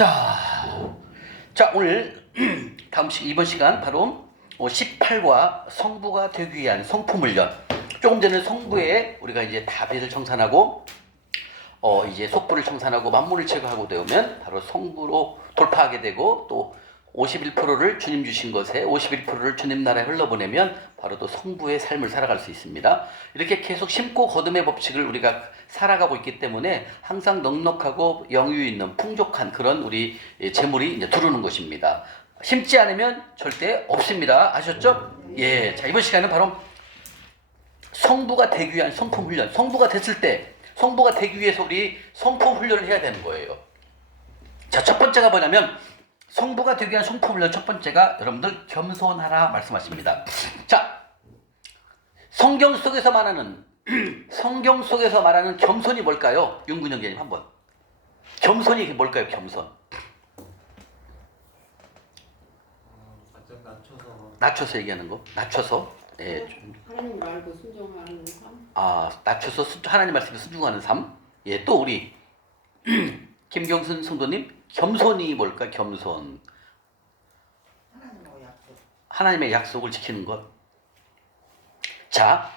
자, 오늘 이번 시간 바로 18과 성부가 되기 위한 성품훈련. 조금 전에 성부에 우리가 이제 다배를 청산하고 이제 속부를 청산하고 만문을 제거하고 되면 바로 성부로 돌파하게 되고, 또 51%를 주님 주신 것에 51%를 주님 나라에 흘러보내면 바로 또 성부의 삶을 살아갈 수 있습니다. 이렇게 계속 심고 거둠의 법칙을 우리가 살아가고 있기 때문에 항상 넉넉하고 영유 있는 풍족한 그런 우리 재물이 이제 들어오는 것입니다. 심지 않으면 절대 없습니다. 아셨죠? 예. 자, 이번 시간은 바로 성부가 되기 위한 성품 훈련. 성부가 됐을 때, 성부가 되기 위해서 우리 성품 훈련을 해야 되는 거예요. 자, 첫 번째가 뭐냐면, 성부가 되기 위한 성품 훈련 첫 번째가 여러분들 겸손하라 말씀하십니다. 자, 성경 속에서 말하는 겸손이 뭘까요? 윤근영 교수님 한번. 겸손이 뭘까요? 겸손. 낮춰서 얘기하는 거. 낮춰서. 예, 좀. 하나님을 알고 순종하는 삶. 낮춰서 하나님 말씀에 순종하는 삶. 예, 또 우리 김경순 성도님, 겸손이 뭘까? 겸손. 하나님의 약속을 지키는 것. 자,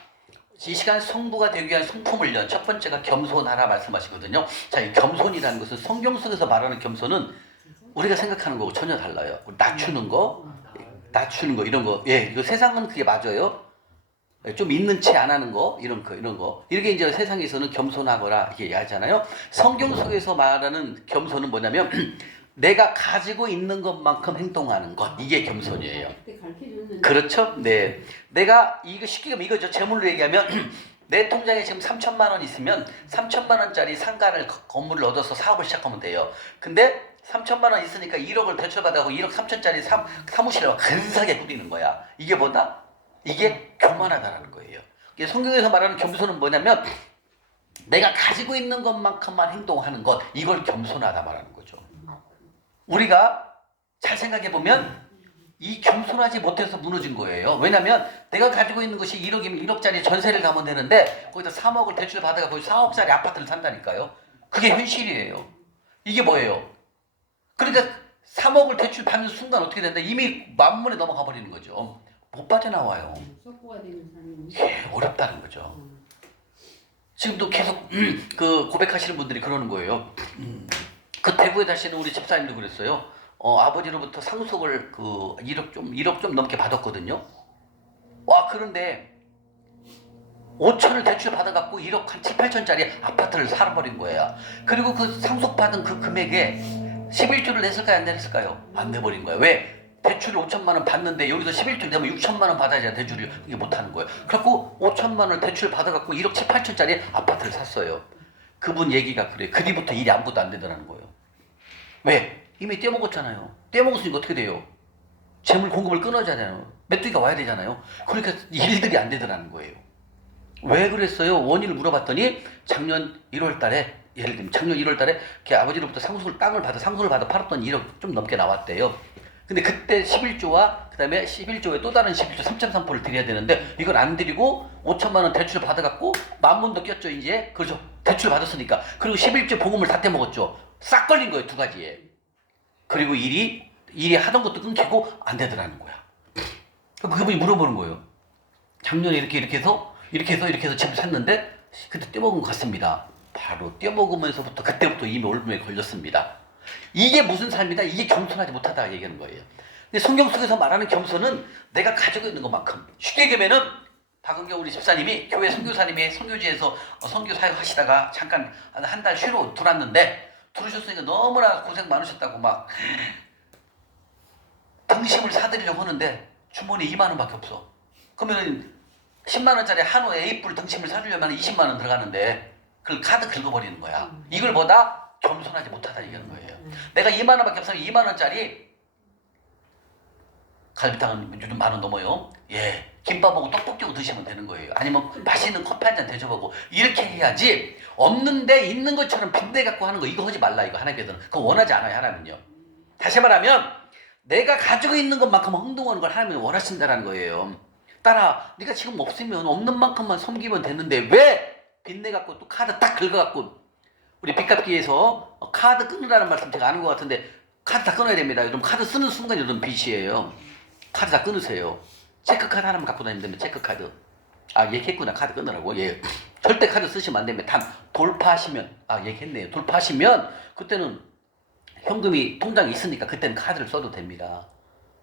이 시간 성부가 되기 위한 성품훈련 첫 번째가 겸손하라 말씀하시거든요. 자, 이 겸손이라는 것은 성경 속에서 말하는 겸손은 우리가 생각하는 거하고 전혀 달라요. 낮추는 거, 이런 거. 예, 이거 세상은 그게 맞아요. 좀 있는 채 안 하는 거, 이런 거. 이렇게 이제 세상에서는 겸손하거라 이렇게 얘기하잖아요. 성경 속에서 말하는 겸손은 뭐냐면 내가 가지고 있는 것만큼 행동하는 것. 이게 겸손이에요. 그렇죠? 네. 내가 이거 쉽게 하면 이거죠. 재물로 얘기하면 내 통장에 지금 3천만 원 있으면 3천만 원짜리 상가를 건물을 얻어서 사업을 시작하면 돼요. 근데 3천만 원 있으니까 1억을 대출받아고 1억 3천짜리 사무실을 근사하게 꾸리는 거야. 이게 뭐다? 이게 교만하다라는 거예요. 성경에서 말하는 겸손은 뭐냐면 내가 가지고 있는 것만큼만 행동하는 것, 이걸 겸손하다 말하는 거죠. 우리가 잘 생각해 보면 이 겸손하지 못해서 무너진 거예요. 왜냐면 내가 가지고 있는 것이 1억이면 1억짜리 전세를 가면 되는데 거기다 3억을 대출 받아가 거기 4억짜리 아파트를 산다니까요. 그게 현실이에요. 이게 뭐예요? 그러니까 3억을 대출 받는 순간 어떻게 된다? 이미 만문에 넘어가 버리는 거죠. 못 빠져나와요. 예, 어렵다는 거죠. 지금도 계속 그 고백하시는 분들이 그러는 거예요. 그 대구에 사시는 우리 집사님도 그랬어요. 아버지로부터 상속을 1억 좀 넘게 받았거든요. 와, 그런데 5천을 대출 받아갖고 1억 한 7, 8천짜리 아파트를 살아버린 거예요. 그리고 그 상속받은 그 금액에 11조를 냈을까요? 안 냈을까요? 안 내버린 거예요. 왜? 대출을 5천만 원 받는데 여기서 11조 내면 6천만 원 받아야지 대출을 이게 못하는 거예요. 그래갖고 5천만 원을 대출 받아갖고 1억 7, 8천짜리 아파트를 샀어요. 그분 얘기가 그래요. 그 뒤부터 일이 아무것도 안 되더라는 거예요. 왜? 이미 떼먹었잖아요. 떼먹었으니까 어떻게 돼요? 재물 공급을 끊어야잖아요. 메뚜기가 와야 되잖아요. 그러니까 일들이 안 되더라는 거예요. 왜 그랬어요? 원인을 물어봤더니 작년 1월 달에 예를 들면 작년 1월 달에 걔 아버지로부터 상속을 받아 팔았던 1억 좀 넘게 나왔대요. 근데 그때 11조와 그 다음에 11조에 또 다른 11조 3.3%를 드려야 되는데 이걸 안 드리고 5천만 원 대출을 받아갖고 만문도 꼈죠. 이제 그렇죠. 대출 받았으니까. 그리고 11조 보금을 다 떼먹었죠. 싹 걸린 거예요. 두 가지에. 그리고 일이 하던 것도 끊기고 안 되더라는 거야. 그분이 물어보는 거예요. 작년에 이렇게 해서 집을 샀는데 그때 떼먹은 것 같습니다. 바로 떼먹으면서부터 그때부터 이미 올무에 걸렸습니다. 이게 무슨 삶이다? 이게 겸손하지 못하다 얘기하는 거예요. 근데 성경 속에서 말하는 겸손은 내가 가지고 있는 것만큼. 쉽게 얘기하면은 박은경 우리 집사님이 교회 선교사님이 선교지에서 선교 사역 하시다가 잠깐 한 달 쉬러 들어왔는데 들으셨으니까 너무나 고생 많으셨다고 막 등심을 사드리려고 하는데 주머니에 2만 원밖에 없어. 그러면 10만 원짜리 한우 A뿔 등심을 사주려면 20만 원 들어가는데 그걸 카드 긁어버리는 거야. 이걸 보다 겸손하지 못하다 얘기하는 거예요. 내가 2만 원밖에 없으면 2만 원짜리 갈비탕은 요즘 10,000원 넘어요. 예, 김밥하고 떡볶이하고 드시면 되는 거예요. 아니면 맛있는 커피 한 잔 대접하고 이렇게 해야지. 없는데 있는 것처럼 빈대 갖고 하는 거 이거 하지 말라. 이거 하나님께서는 그거 원하지 않아요. 하나님은요. 다시 말하면 내가 가지고 있는 것만큼 행동하는 걸 하나님은 원하신다는 거예요. 따라 네가 지금 없으면 없는 만큼만 섬기면 되는데 왜 빈대 갖고 또 카드 딱 긁어갖고 우리 빚갚기에서 카드 끊으라는 말씀 제가 아는 것 같은데 카드 다 끊어야 됩니다. 여러분 카드 쓰는 순간 여러분 빚이에요. 카드 다 끊으세요. 체크카드 하나만 갖고 다니면 됩니다. 체크카드. 아 얘기했구나. 카드 끊으라고. 예. 절대 카드 쓰시면 안 됩니다. 단 돌파하시면 얘기했네요. 돌파하시면 그때는 현금이 통장에 있으니까 그때는 카드를 써도 됩니다.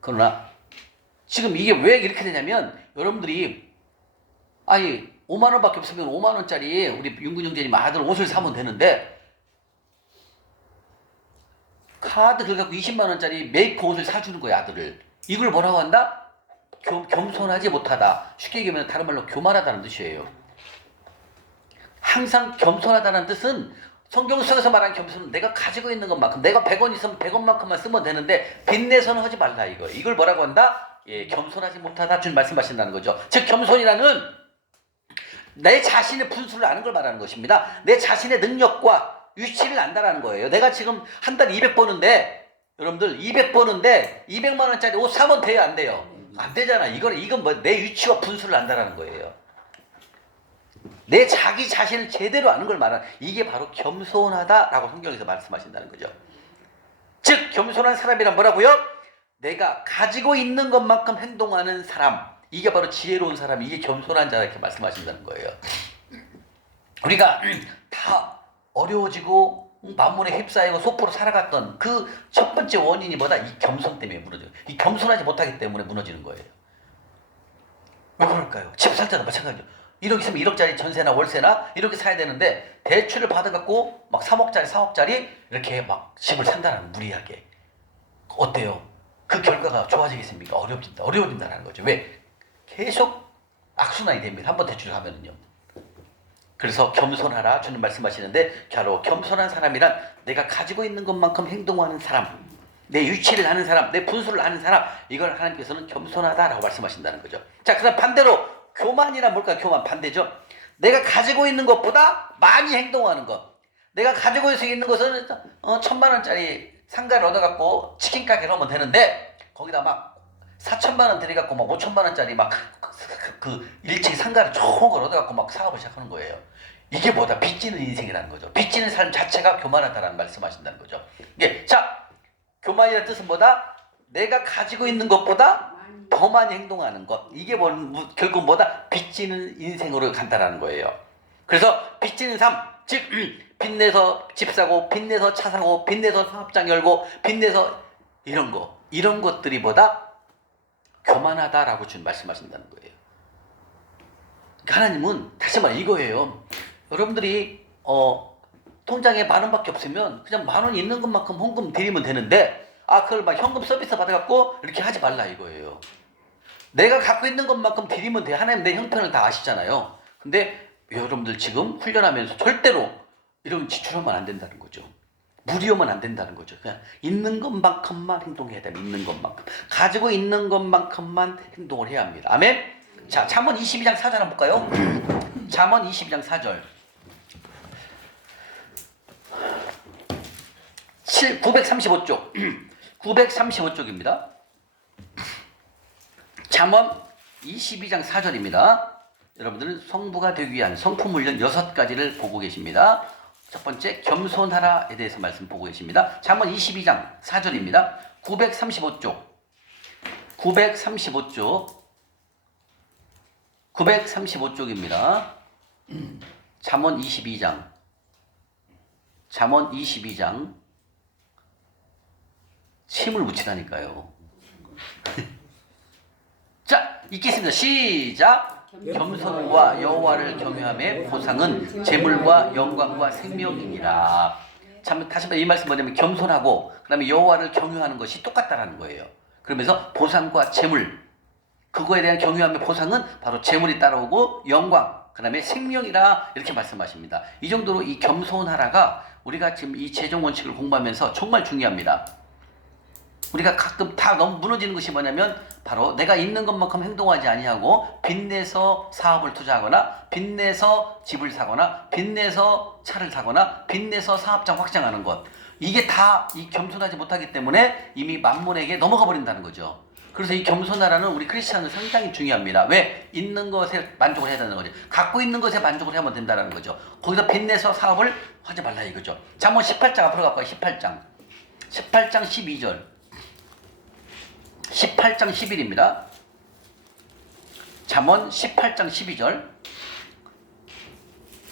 그러나 지금 이게 왜 이렇게 되냐면 여러분들이 5만 원밖에 없으면 5만 원짜리 우리 윤근 형제님 아들 옷을 사면 되는데 카드 그걸 갖고 20만 원짜리 메이커 옷을 사주는 거야 아들을. 이걸 뭐라고 한다? 겸손하지 못하다. 쉽게 얘기하면 다른 말로 교만하다는 뜻이에요. 항상 겸손하다는 뜻은 성경 속에서 말하는 겸손은 내가 가지고 있는 것만큼 내가 100원 있으면 100원만큼만 쓰면 되는데 빚내서는 하지 말라 이거. 이걸 뭐라고 한다? 예, 겸손하지 못하다 주님 말씀하신다는 거죠. 즉 겸손이라는 내 자신의 분수를 아는 걸 말하는 것입니다. 내 자신의 능력과 위치를 안다라는 거예요. 내가 지금 한 달 200 버는데 여러분들 200 버는데 200만 원짜리 옷 사면 돼요 안 돼요? 안 되잖아. 이건 뭐 내 위치와 분수를 안다라는 거예요. 내 자기 자신을 제대로 아는 걸 말하는 이게 바로 겸손하다라고 성경에서 말씀하신다는 거죠. 즉 겸손한 사람이란 뭐라고요? 내가 가지고 있는 것만큼 행동하는 사람. 이게 바로 지혜로운 사람. 이게 겸손한 자다 이렇게 말씀하신다는 거예요. 우리가 다 어려워지고 만문에 휩싸이고 속보로 살아갔던 그 첫 번째 원인이 뭐다? 이 겸손 때문에 무너져요. 이 겸손하지 못하기 때문에 무너지는 거예요. 왜 그럴까요? 집 살 때도 마찬가지죠. 1억 있으면 1억짜리 전세나 월세나 이렇게 사야 되는데 대출을 받아갖고 막 3억짜리 4억짜리 이렇게 막 집을 산다는 무리하게. 어때요? 그 결과가 좋아지겠습니까? 어려워진다는 거죠. 왜? 계속 악순환이 됩니다. 한번 대출을 하면은요. 그래서 겸손하라 주님 말씀하시는데 바로 겸손한 사람이란 내가 가지고 있는 것만큼 행동하는 사람, 내 위치를 아는 사람, 내 분수를 아는 사람, 이걸 하나님께서는 겸손하다라고 말씀하신다는 거죠. 자, 그다음 반대로 교만이란 뭘까요? 교만 반대죠. 내가 가지고 있는 것보다 많이 행동하는 것. 내가 가지고 있는 것은 1,000만 원짜리 상가를 얻어갖고 치킨 가게를 하면 되는데 거기다 막 4천만 원 들여갖고 막 5천만 원짜리 막 그 1층 상가를 좋은 걸 얻어갖고 막 사업을 시작하는 거예요. 이게 뭐다? 빚지는 인생이라는 거죠. 빚지는 삶 자체가 교만하다라는 말씀하신다는 거죠. 이게 자 교만이라는 뜻은 뭐다? 내가 가지고 있는 것보다 더 많이 행동하는 것. 이게 결국 뭐다? 빚지는 인생으로 간다라는 거예요. 그래서 빚지는 삶, 즉 빚내서 집 사고, 빚내서 차 사고, 빚내서 사업장 열고, 빚내서 이런 것들이 뭐다? 교만하다라고 주님 말씀하신다는 거예요. 하나님은 다시 말해 이거예요. 여러분들이 통장에 10,000원밖에 없으면 그냥 10,000원 있는 것만큼 헌금 드리면 되는데 그걸 막 현금 서비스 받아갖고 이렇게 하지 말라 이거예요. 내가 갖고 있는 것만큼 드리면 돼. 하나님 내 형편을 다 아시잖아요. 근데 여러분들 지금 훈련하면서 절대로 이런 지출하면 안 된다는 거죠. 무리하면 안 된다는 거죠. 그냥 있는 것만큼만 행동해야 됩니다. 있는 것만큼. 가지고 있는 것만큼만 행동을 해야 합니다. 아멘? 자, 잠언 22장 4절 한번 볼까요? 잠언 22장 4절. 935쪽. 935쪽입니다. 잠언 22장 4절입니다. 여러분들은 성부가 되기 위한 성품훈련 6가지를 보고 계십니다. 첫 번째 겸손하라에 대해서 말씀 보고 계십니다. 잠언 22장 4절입니다. 935쪽 935쪽입니다. 잠언 22장 침을 묻히다니까요. 자, 읽겠습니다. 시작. 겸손과 여호와를 경외함의 보상은 재물과 영광과 생명이니라. 참 다시 한번 이 말씀 뭐냐면 겸손하고 그다음에 여호와를 경외하는 것이 똑같다라는 거예요. 그러면서 보상과 재물 그거에 대한 경외함의 보상은 바로 재물이 따라오고 영광 그다음에 생명이라 이렇게 말씀하십니다. 이 정도로 이 겸손하라가 우리가 지금 이 재정 원칙을 공부하면서 정말 중요합니다. 우리가 가끔 다 너무 무너지는 것이 뭐냐면 바로 내가 있는 것만큼 행동하지 아니하고 빚내서 사업을 투자하거나 빚내서 집을 사거나 빚내서 차를 사거나 빚내서 사업장 확장하는 것. 이게 다 이 겸손하지 못하기 때문에 이미 만문에게 넘어가 버린다는 거죠. 그래서 이 겸손하라는 우리 크리스천은 상당히 중요합니다. 왜? 있는 것에 만족을 해야 되는 거죠. 갖고 있는 것에 만족을 하면 된다는 거죠. 거기서 빚내서 사업을 하지 말라 이거죠. 자, 한번 18장 앞으로 갈까요? 18장. 18장 12절. 18장 10일입니다. 잠언 18장 12절.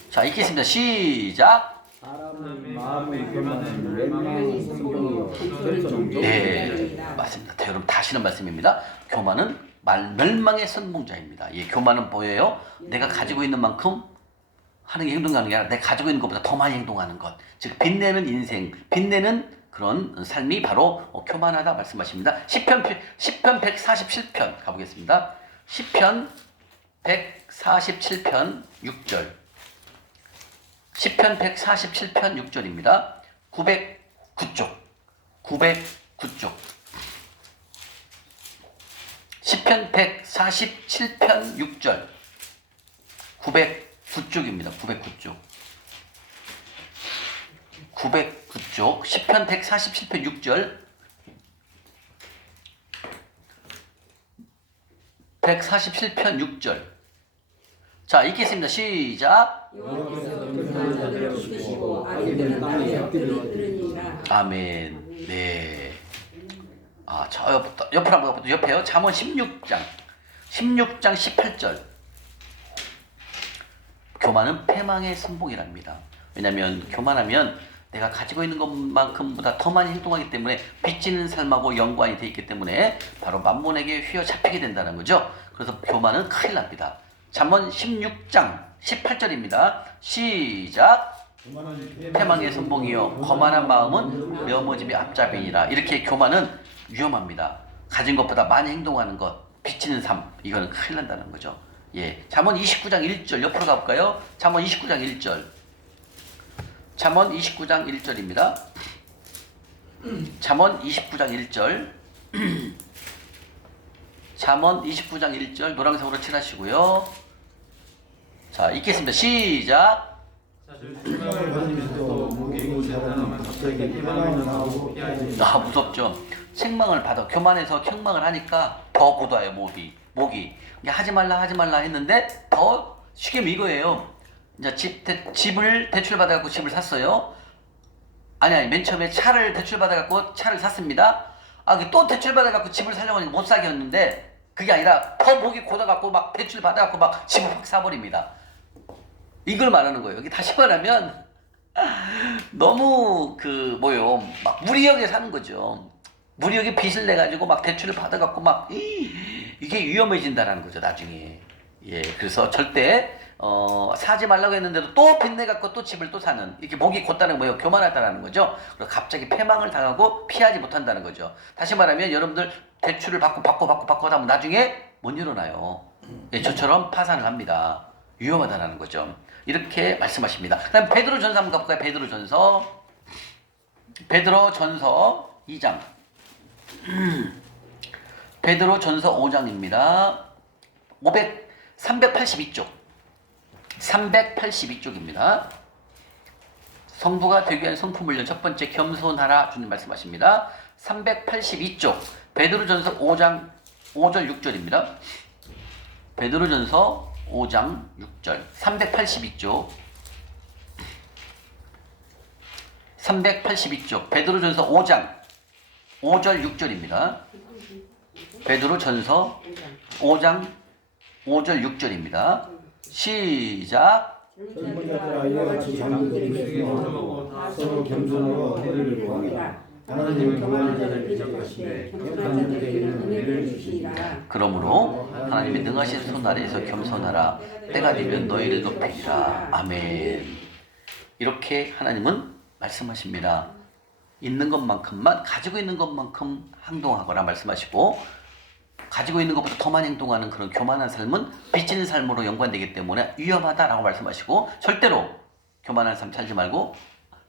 자, 읽겠습니다. 시작. 사람의 마음의 교만은 맹랑한 성경이요 결정적 네, 맞습니다. 여러분 다시는 말씀입니다. 교만은 멸망의 선봉자입니다. 예, 교만은 뭐예요? 내가 가지고 있는 만큼 하는 게 행동하는 게 아니라 내가 가지고 있는 것보다 더 많이 행동하는 것. 즉 빚내는 인생, 빚내는 그런 삶이 바로 교만하다 말씀하십니다. 시편 147편 가보겠습니다. 시편 147편 6절. 시편 147편 6절입니다. 909쪽. 909쪽. 시편 147편 6절. 909쪽입니다. 909쪽. 909쪽. 시편 147편 6절. 147편 6절. 자, 읽겠습니다. 시작. 여호와께서 겸손한 자들을 붙드시고 악인들은 땅에 엎드려 들으니라. 아멘. 네. 아, 저 옆으로 한번 가보죠. 옆에요. 잠언 16장. 16장 18절. 교만은 패망의 선봉이랍니다. 왜냐하면 교만하면 내가 가지고 있는 것만큼보다 더 많이 행동하기 때문에 빚지는 삶하고 연관이 되어 있기 때문에 바로 만몬에게 휘어잡히게 된다는 거죠. 그래서 교만은 큰일 납니다. 잠언 16장 18절입니다. 시작. 패망의 선봉이요 거만한 마음은 려머짐의 앞잡이니라. 이렇게 교만은 위험합니다. 가진 것보다 많이 행동하는 것, 빚지는 삶, 이거는 큰일 난다는 거죠. 예, 잠언 29장 1절 옆으로 가볼까요? 잠언 29장 1절. 잠언 29장 1절입니다. 잠언 29장 1절. 잠언 29장 1절 노란색으로 칠하시고요. 자, 읽겠습니다. 시작. 책망을 받으면서도 무기고 자라는 갑자기 패망을 당하고 피하지. 아, 무섭죠. 책망을 받아 교만해서 책망을 하니까 더 고도해요. 목이 이게 하지 말라 했는데 더 쉽게 이거예요. 이제 집을 대출 받아갖고 집을 샀어요. 아니 맨 처음에 차를 대출 받아갖고 차를 샀습니다. 또 대출 받아갖고 집을 사려고 하니까 못 사겠는데 그게 아니라 더 목이 고다갖고 막 대출 받아갖고 막 집을 확 사버립니다. 이걸 말하는 거예요. 여기 다시 말하면 너무 막 무리하게 사는 거죠. 무리하게 빚을 내 가지고 막 대출을 받아갖고 막 이게 위험해진다라는 거죠 나중에. 예, 그래서 절대 사지 말라고 했는데도 또 빚내 갖고 또 집을 또 사는, 이렇게 목이 곧다는 거예요. 교만하다라는 거죠. 그리고 갑자기 패망을 당하고 피하지 못한다는 거죠. 다시 말하면 여러분들 대출을 받고 하면 나중에 못 일어나요. 예, 저처럼 파산을 합니다. 위험하다라는 거죠. 이렇게 말씀하십니다. 그다음 베드로전서 한번 가볼까요? 베드로전서 2장. 베드로전서 5장입니다. 382쪽. 382쪽입니다. 성부가 되기 위한 성품을 첫 번째 겸손하라 주님 말씀하십니다. 382쪽. 베드로전서 5장 5절 6절입니다. 베드로전서 5장 6절. 382쪽. 382쪽. 베드로전서 5장 5절 6절입니다. 베드로전서 5장 5절 6절입니다. 시작. 젊은 자들아 이와 같이 장로들이 수고하고 서로 겸손으로 허리를 구하라. 하나님은 교만한 자를 대적하시되 겸손한 자들에게는 은혜를 주시리라. 그러므로 하나님이 능하신 손 아래에서 겸손하라. 때가 되면 너희를 높이리라. 아멘. 이렇게 하나님은 말씀하십니다. 있는 것만큼만, 가지고 있는 것만큼 행동하거라 말씀하시고, 가지고 있는 것보다 더 많이 행동하는 그런 교만한 삶은 빚지는 삶으로 연관되기 때문에 위험하다라고 말씀하시고, 절대로 교만한 삶 살지 말고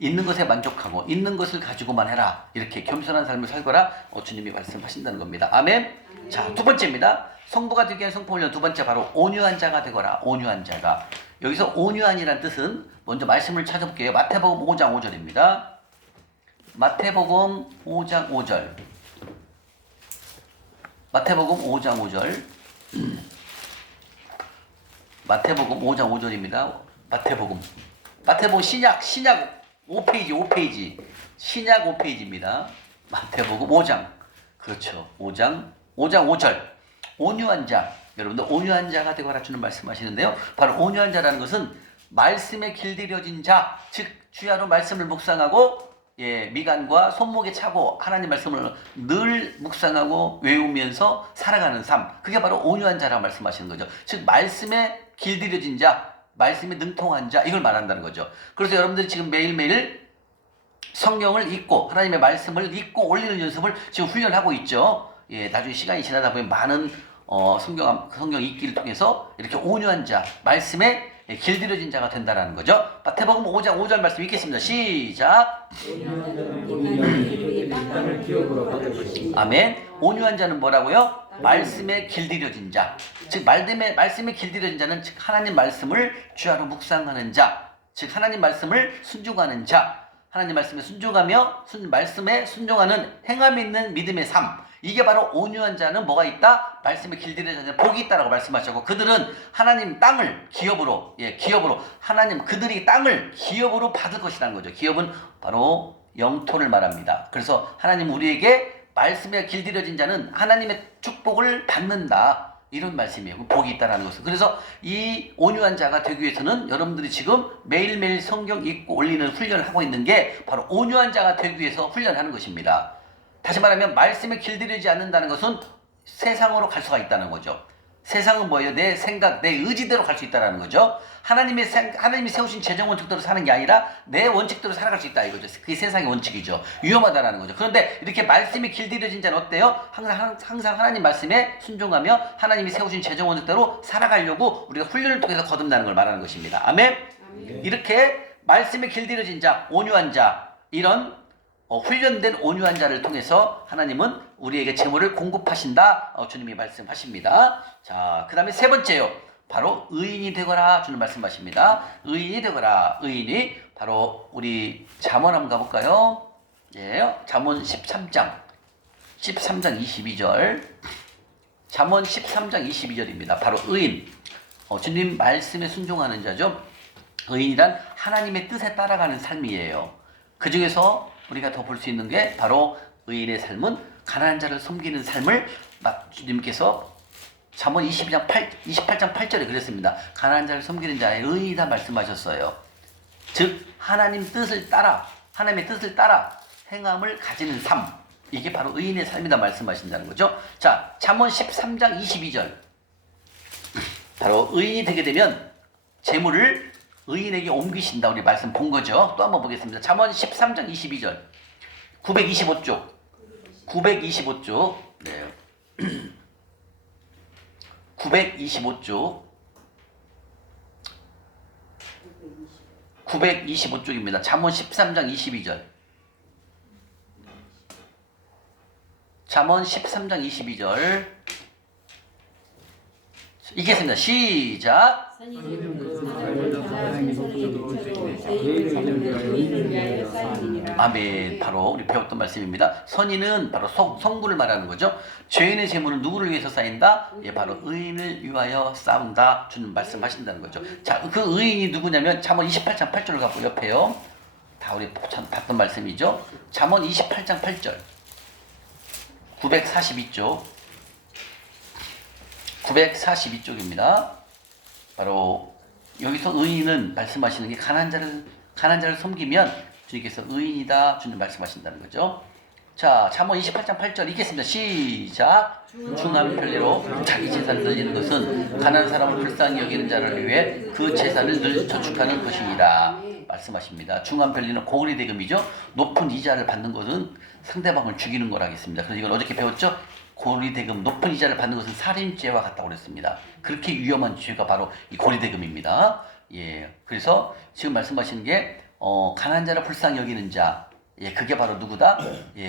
있는 것에 만족하고 있는 것을 가지고만 해라. 이렇게 겸손한 삶을 살거라 주님이 말씀하신다는 겁니다. 아멘. 자, 두 번째입니다. 성부가 되기 위한 성품을 두 번째 바로 온유한 자가 되거라. 온유한 자가. 여기서 온유한이란 뜻은 먼저 말씀을 찾아볼게요. 마태복음 5장 5절입니다. 마태복음 5장 5절. 마태복음 5장 5절. 마태복음 5장 5절입니다. 마태복음 신약 5페이지. 신약 5페이지입니다. 마태복음 5장. 그렇죠. 5장 5절. 온유한 자. 여러분들 온유한 자가 되거라 주는 말씀하시는데요. 바로 온유한 자라는 것은 말씀에 길들여진 자, 즉 주야로 말씀을 묵상하고 미간과 손목에 차고 하나님 말씀을 늘 묵상하고 외우면서 살아가는 삶. 그게 바로 온유한 자라고 말씀하시는 거죠. 즉 말씀에 길들여진 자, 말씀에 능통한 자 이걸 말한다는 거죠. 그래서 여러분들이 지금 매일매일 성경을 읽고 하나님의 말씀을 읽고 올리는 연습을 지금 훈련하고 있죠. 나중에 시간이 지나다 보면 많은 성경 읽기를 통해서 이렇게 온유한 자, 말씀에 길들여진 자가 된다라는 거죠. 마태복음 5장 5절 말씀 읽겠습니다. 시작. 아멘. 온유한 자는 뭐라고요? 말씀에 길들여진 자. 즉 말씀에 길들여진 자는 즉 하나님 말씀을 주야로 묵상하는 자. 즉 하나님 말씀을 순종하는 자. 하나님 말씀에 순종하며 말씀에 순종하는 행함 있는 믿음의 삶. 이게 바로 온유한 자는 뭐가 있다? 말씀에 길들여진 자는 복이 있다라고 말씀하셨고 그들은 하나님 땅을 기업으로 그들이 땅을 기업으로 받을 것이라는 거죠. 기업은 바로 영토를 말합니다. 그래서 하나님 우리에게 말씀에 길들여진 자는 하나님의 축복을 받는다. 이런 말씀이에요. 복이 있다라는 것은. 그래서 이 온유한 자가 되기 위해서는 여러분들이 지금 매일매일 성경 읽고 올리는 훈련을 하고 있는 게 바로 온유한 자가 되기 위해서 훈련하는 것입니다. 다시 말하면 말씀에 길들이지 않는다는 것은 세상으로 갈 수가 있다는 거죠. 세상은 뭐예요? 내 생각, 내 의지대로 갈 수 있다는 거죠. 하나님이 세우신 재정 원칙대로 사는 게 아니라 내 원칙대로 살아갈 수 있다 이거죠. 그게 세상의 원칙이죠. 위험하다라는 거죠. 그런데 이렇게 말씀이 길들여진 자는 어때요? 항상 하나님 말씀에 순종하며 하나님이 세우신 재정 원칙대로 살아가려고 우리가 훈련을 통해서 거듭나는 걸 말하는 것입니다. 아멘? 이렇게 말씀에 길들여진 자, 온유한 자, 이런 훈련된 온유한 자를 통해서 하나님은 우리에게 재물을 공급하신다. 주님이 말씀하십니다. 자, 그 다음에 세 번째요. 바로 의인이 되거라 주는 말씀하십니다. 의인이 되거라. 의인이 바로 우리 잠언 한번 가볼까요? 잠언 13장 22절. 잠언 13장 22절입니다. 바로 의인. 주님 말씀에 순종하는 자죠. 의인이란 하나님의 뜻에 따라가는 삶이에요. 그 중에서 우리가 더 볼 수 있는 게 바로 의인의 삶은 가난한 자를 섬기는 삶을 주님께서 잠언 28장 8절에 그랬습니다. 가난한 자를 섬기는 자의 의인이다 말씀하셨어요. 즉 하나님의 뜻을 따라 행함을 가지는 삶. 이게 바로 의인의 삶이다 말씀하신다는 거죠. 자, 잠언 13장 22절. 바로 의인이 되게 되면 재물을 의인에게 옮기신다. 우리 말씀 본 거죠. 또 한번 보겠습니다. 잠언 13장 22절. 925쪽. 네. 925쪽. 925쪽입니다. 잠언 13장 22절. 잠언 13장 22절. 읽겠습니다. 시작. 아멘. 바로 우리 배웠던 말씀입니다. 선인은 바로 성부를 말하는 거죠. 죄인의 재물은 누구를 위해서 쌓인다? 바로 의인을 위하여 쌓는다. 주는 말씀하신다는 거죠. 자, 그 의인이 누구냐면 잠언 28장 8절을 갖고 옆에요. 다 우리 봤던 말씀이죠. 잠언 28장 8절. 942쪽. 942쪽입니다. 바로 여기서 의인은 말씀하시는 게 가난한 자를 섬기면 주님께서 의인이다 주님 말씀하신다는 거죠. 자, 잠언 28장 8절 읽겠습니다. 시작. 중한 편리로 자기 재산을 늘리는 것은 가난한 사람을 불쌍히 여기는 자를 위해 그 재산을 늘 저축하는 것이니라 말씀하십니다. 중한 편리는 고리 대금이죠. 높은 이자를 받는 것은 상대방을 죽이는 거라겠습니다. 그래서 이건 어저께 배웠죠. 고리대금, 높은 이자를 받는 것은 살인죄와 같다고 그랬습니다. 그렇게 위험한 죄가 바로 이 고리대금입니다. 그래서 지금 말씀하시는 게 가난한 자를 불쌍히 여기는 자, 그게 바로 누구다?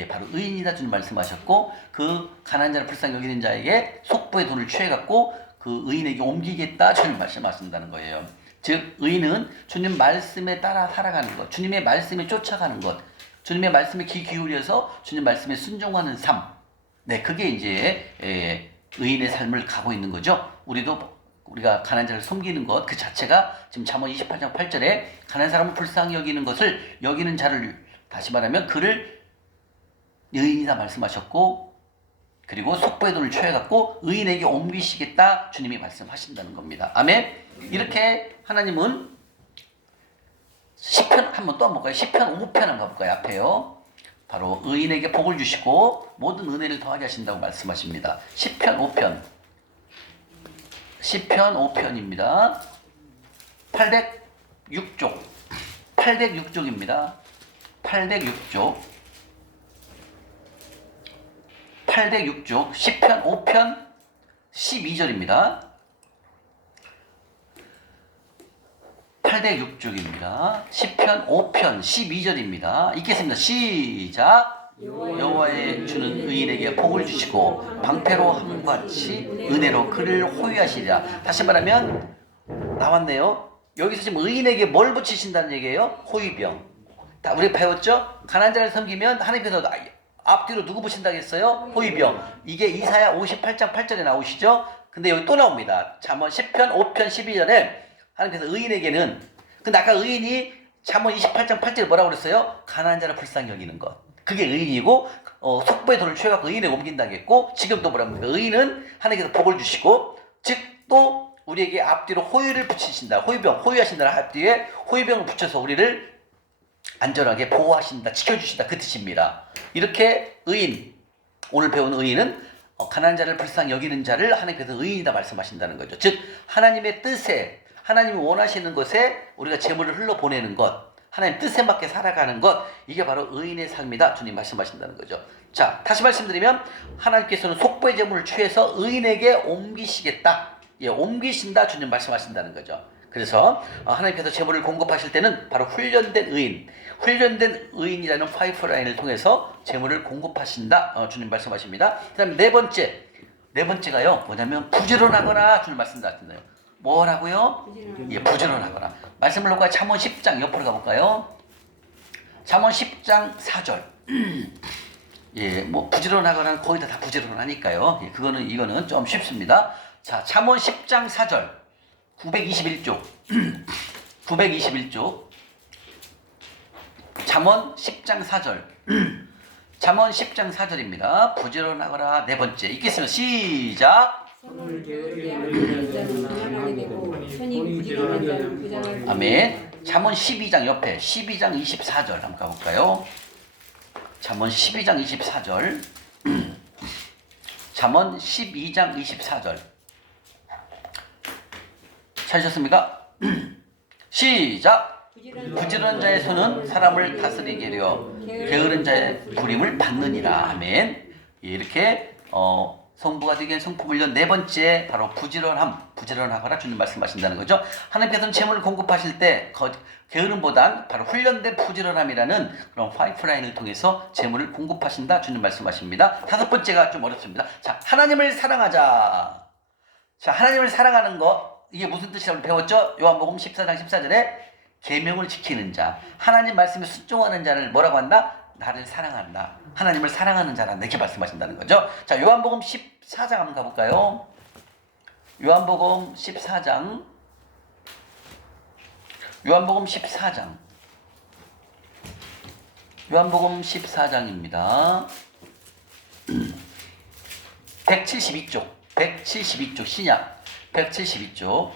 바로 의인이다 주님 말씀하셨고 그 가난한 자를 불쌍히 여기는 자에게 속보의 돈을 취해갖고 그 의인에게 옮기겠다 주님 말씀하신다는 거예요. 즉 의인은 주님 말씀에 따라 살아가는 것, 주님의 말씀에 쫓아가는 것, 주님의 말씀에 귀 기울여서 주님 말씀에 순종하는 삶. 네, 그게 이제 의인의 삶을 가고 있는 거죠. 우리가 가난한 자를 섬기는 것 그 자체가 지금 잠언 28장 8절에 가난한 사람을 불쌍히 여기는 것을 여기는 자를 다시 말하면 그를 의인이다 말씀하셨고 그리고 속보의 돈을 취해갖고 의인에게 옮기시겠다 주님이 말씀하신다는 겁니다. 아멘. 이렇게 하나님은 시편 한번 또 한번 볼까요? 시편 5편 한번 가볼까요? 앞에요. 바로 의인에게 복을 주시고 모든 은혜를 더하게 하신다고 말씀하십니다. 시편 5편. 시편 5편입니다. 806쪽. 806쪽입니다. 806쪽. 806쪽. 시편 5편 12절입니다. 806쪽입니다. 시편 5편 12절입니다. 읽겠습니다. 시작. 여호와의 주는 의인에게 복을 주시고 방패로 함같이 은혜로 그를 호위하시리라. 다시 말하면 나왔네요. 여기서 지금 의인에게 뭘 붙이신다는 얘기예요? 호위병. 다 우리 배웠죠? 가난한 자를 섬기면 하나님께서 앞뒤로 누구 붙인다고 했어요? 호위병. 이게 이사야 58장 8절에 나오시죠? 근데 여기 또 나옵니다. 잠언 10편 5편 12절에 하나님께서 의인에게는 근데 아까 의인이 잠언 28장 8절에 뭐라고 그랬어요? 가난한 자를 불쌍히 여기는 것. 그게 의인이고 속보의 돈을 취해갖고 의인에게 옮긴다고 했고 지금 또 뭐라고 합니까? 의인은 하나님께서 복을 주시고 즉 또 우리에게 앞뒤로 호위를 붙이신다. 호위하신다는 앞뒤에 호위병을 붙여서 우리를 안전하게 보호하신다. 지켜주신다. 그 뜻입니다. 이렇게 의인 오늘 배운 의인은 가난한 자를 불쌍히 여기는 자를 하나님께서 의인이다 말씀하신다는 거죠. 즉 하나님의 뜻에 하나님이 원하시는 것에 우리가 재물을 흘러보내는 것 하나님 뜻에 맞게 살아가는 것 이게 바로 의인의 삶이다 주님 말씀하신다는 거죠. 자 다시 말씀드리면 하나님께서는 속보의 재물을 취해서 의인에게 옮기시겠다. 예, 옮기신다 주님 말씀하신다는 거죠. 그래서 하나님께서 재물을 공급하실 때는 바로 훈련된 의인이라는 파이프라인을 통해서 재물을 공급하신다 주님 말씀하십니다. 그 다음에 네 번째가요 뭐냐면 부지런하거나 주님 말씀하신다요. 뭐라고요? 예, 부지런하거나. 말씀을 놓고 잠언 10장 옆으로 가볼까요? 잠언 10장 4절. 예, 뭐 부지런하거나 거의 다 부지런하니까요. 예, 이거는 좀 쉽습니다. 자, 잠언 10장 4절. 921쪽. 921쪽. 잠언 10장 4절. 잠언 10장 4절입니다. 부지런하거나 네 번째. 읽겠습니다. 시작. 아멘. 잠언 12장 옆에 12장 24절 한번 가볼까요? 잠언 12장 24절. 잠언 12장 24절. 찾으셨습니까? 시작. 부지런한 자의 손은 사람을 다스리게 하려 게으른 자의 부림을 받느니라. 아멘. 이렇게 성부가 되기 위한 성품훈련 네 번째 바로 부지런하거나 주님 말씀하신다는 거죠. 하나님께서는 재물을 공급하실 때 게으름보단 바로 훈련된 부지런함이라는 그런 파이프라인을 통해서 재물을 공급하신다 주님 말씀하십니다. 다섯 번째가 좀 어렵습니다. 자, 하나님을 사랑하자. 자, 하나님을 사랑하는 거 이게 무슨 뜻이라고 배웠죠? 요한복음 14장 14절에 계명을 지키는 자, 하나님 말씀에 순종하는 자를 뭐라고 한다? 나를 사랑한다. 하나님을 사랑하는 자란다. 이렇게 말씀하신다는 거죠. 자, 요한복음 14장 한번 가볼까요? 요한복음 14장. 요한복음 14장. 요한복음 14장입니다. 172쪽. 172쪽 신약. 172쪽.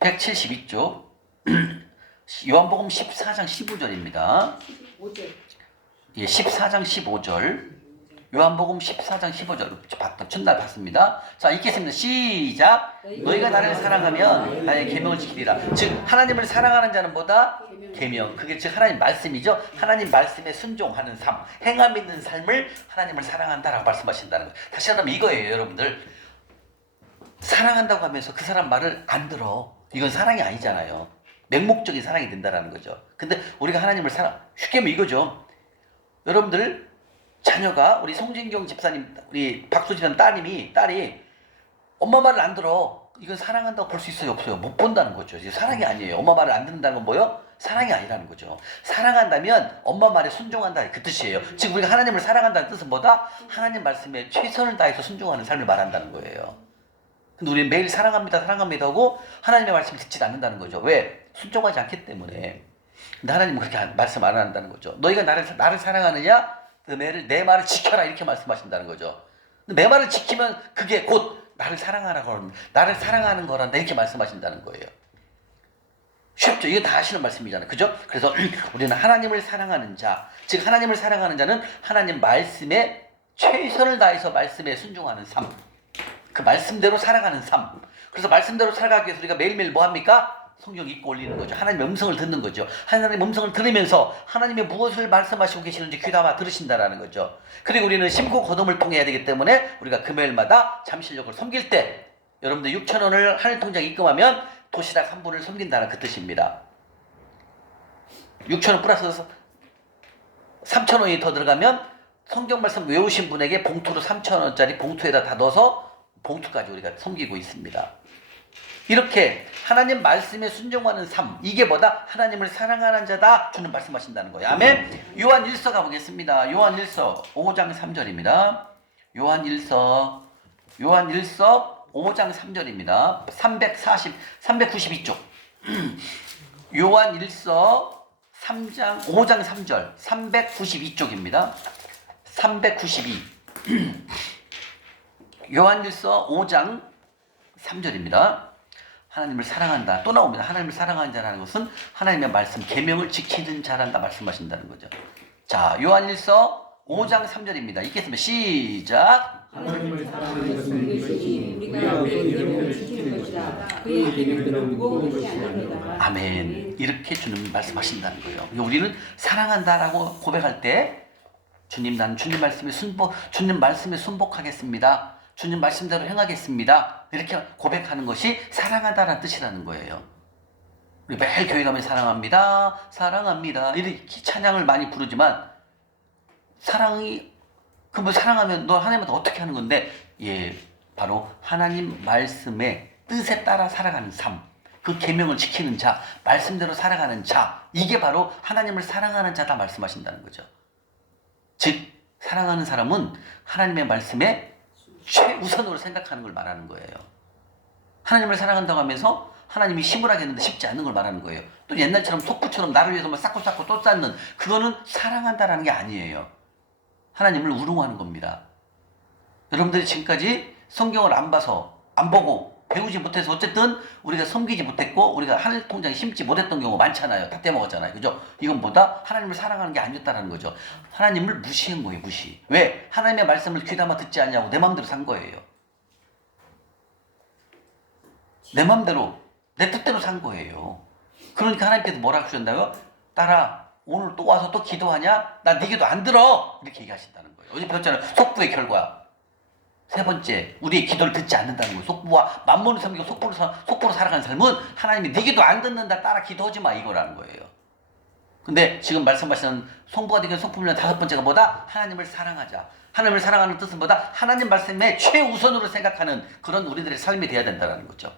172쪽. 요한복음 14장 15절입니다. 5절. 예, 14장 15절. 요한복음 14장 15절. 첫날 봤습니다. 자, 읽겠습니다. 시작. 너희가 나를 사랑하면 나의 계명을 지키리라. 즉 하나님을 사랑하는 자는 뭐다? 계명. 그게 즉 하나님 말씀이죠. 하나님 말씀에 순종하는 삶, 행함 있는 삶을 하나님을 사랑한다라고 말씀하신다는 거예요. 다시 말하면 이거예요, 여러분들. 사랑한다고 하면서 그 사람 말을 안 들어. 이건 사랑이 아니잖아요. 맹목적인 사랑이 된다라는 거죠. 근데 우리가 하나님을 쉽게 하면 이거죠. 여러분들 자녀가 우리 송진경 집사님, 우리 박수 집사님 딸이 엄마 말을 안 들어. 이건 사랑한다고 볼 수 있어요, 없어요? 못 본다는 거죠. 이게 사랑이 아니에요. 엄마 말을 안 듣는다는 건 뭐예요? 사랑이 아니라는 거죠. 사랑한다면 엄마 말에 순종한다 그 뜻이에요. 지금 우리가 하나님을 사랑한다는 뜻은 뭐다? 하나님 말씀에 최선을 다해서 순종하는 삶을 말한다는 거예요. 근데 우리는 매일 사랑합니다, 사랑합니다 하고 하나님의 말씀을 듣지 않는다는 거죠. 왜? 순종하지 않기 때문에. 근데 하나님은 그렇게 말씀 안 한다는 거죠. 너희가 나를 사랑하느냐? 내 말을 지켜라 이렇게 말씀하신다는 거죠. 근데 내 말을 지키면 그게 곧 나를 사랑하라고 나를 사랑하는 거란다 이렇게 말씀하신다는 거예요. 쉽죠? 이게 다 하시는 말씀이잖아요. 그죠? 그래서 우리는 하나님을 사랑하는 자, 즉 하나님을 사랑하는 자는 하나님 말씀에 최선을 다해서 말씀에 순종하는 삶, 그 말씀대로 살아가는 삶. 그래서 말씀대로 살아가기 위해서 우리가 매일매일 뭐 합니까? 성경 읽고 올리는 거죠. 하나님의 음성을 듣는 거죠. 하나님의 음성을 들으면서 하나님의 무엇을 말씀하시고 계시는지 귀담아 들으신다라는 거죠. 그리고 우리는 심고 거듭을 통해야 되기 때문에 우리가 금요일마다 잠실역을 섬길 때 여러분들 6,000원을 하늘 통장에 입금하면 도시락 한 분을 섬긴다는 그 뜻입니다. 6,000원 플러스 3,000원이 더 들어가면 성경 말씀 외우신 분에게 봉투로 3,000원짜리 봉투에다 다 넣어서 봉투까지 우리가 섬기고 있습니다. 이렇게 하나님 말씀에 순종하는 삶, 이게 뭐다? 하나님을 사랑하는 자다 주는 말씀하신다는 거예요. 아멘. 요한 1서 가보겠습니다. 요한 1서 5장 3절입니다. 요한 1서 5장 3절입니다. 392쪽. 요한 1서 5장 3절 392쪽입니다. 392. 요한 1서 5장 3절입니다. 하나님을 사랑한다. 또 나옵니다. 하나님을 사랑하는 자라는 것은 하나님의 말씀, 계명을 지키는 자란다 말씀하신다는 거죠. 자, 요한 1서 5장 3절입니다. 읽겠습니다. 시작. 하나님을 사랑하는 것은 이것이지 우리가 그의 계명을 지키는 것이다. 그의 계명들은 무거운 것이 아닙니다. 아멘. 이렇게 주님 말씀하신다는 거예요. 우리는 사랑한다라고 고백할 때 주님, 나는 주님 말씀에 순복하겠습니다. 주님 말씀대로 행하겠습니다. 이렇게 고백하는 것이 사랑한다는 뜻이라는 거예요. 우리 매일 교회 가면 사랑합니다, 사랑합니다 이렇게 찬양을 많이 부르지만 그뭐 사랑하면 너 하나님한테 어떻게 하는 건데? 예, 바로 하나님 말씀의 뜻에 따라 살아가는 삶, 그 계명을 지키는 자, 말씀대로 살아가는 자, 이게 바로 하나님을 사랑하는 자다 말씀하신다는 거죠. 즉 사랑하는 사람은 하나님의 말씀에 최우선으로 생각하는 걸 말하는 거예요. 하나님을 사랑한다고 하면서 하나님이 힘을 하겠는데 쉽지 않는 걸 말하는 거예요. 또 옛날처럼 속부처럼 나를 위해서 막 쌓고 또 쌓는, 그거는 사랑한다라는 게 아니에요. 하나님을 우롱하는 겁니다. 여러분들이 지금까지 성경을 안 봐서, 안 보고, 배우지 못해서 어쨌든 우리가 섬기지 못했고 우리가 하늘 통장에 심지 못했던 경우 많잖아요. 다 떼먹었잖아요. 그죠? 이건 뭐다? 하나님을 사랑하는 게 아니었다는 거죠. 하나님을 무시한 거예요. 무시. 왜? 하나님의 말씀을 귀담아 듣지 않냐고 내 마음대로 산 거예요. 내 마음대로, 내 뜻대로 산 거예요. 그러니까 하나님께서 뭐라고 하셨나요? 딸아, 오늘 또 와서 또 기도하냐? 나 네 기도 안 들어! 이렇게 얘기하신다는 거예요. 어제 배웠잖아요. 속부의 결과. 세 번째, 우리의 기도를 듣지 않는다는 거예요. 속부와 만몬을 섬기고 속부로 살아가는 삶은 하나님이 네 기도 안 듣는다, 따라 기도하지 마, 이거라는 거예요. 근데 지금 말씀하시는 성부가 되긴 성품이란 다섯 번째가 뭐다? 하나님을 사랑하자. 하나님을 사랑하는 뜻은 뭐다? 하나님 말씀에 최우선으로 생각하는 그런 우리들의 삶이 돼야 된다는 거죠.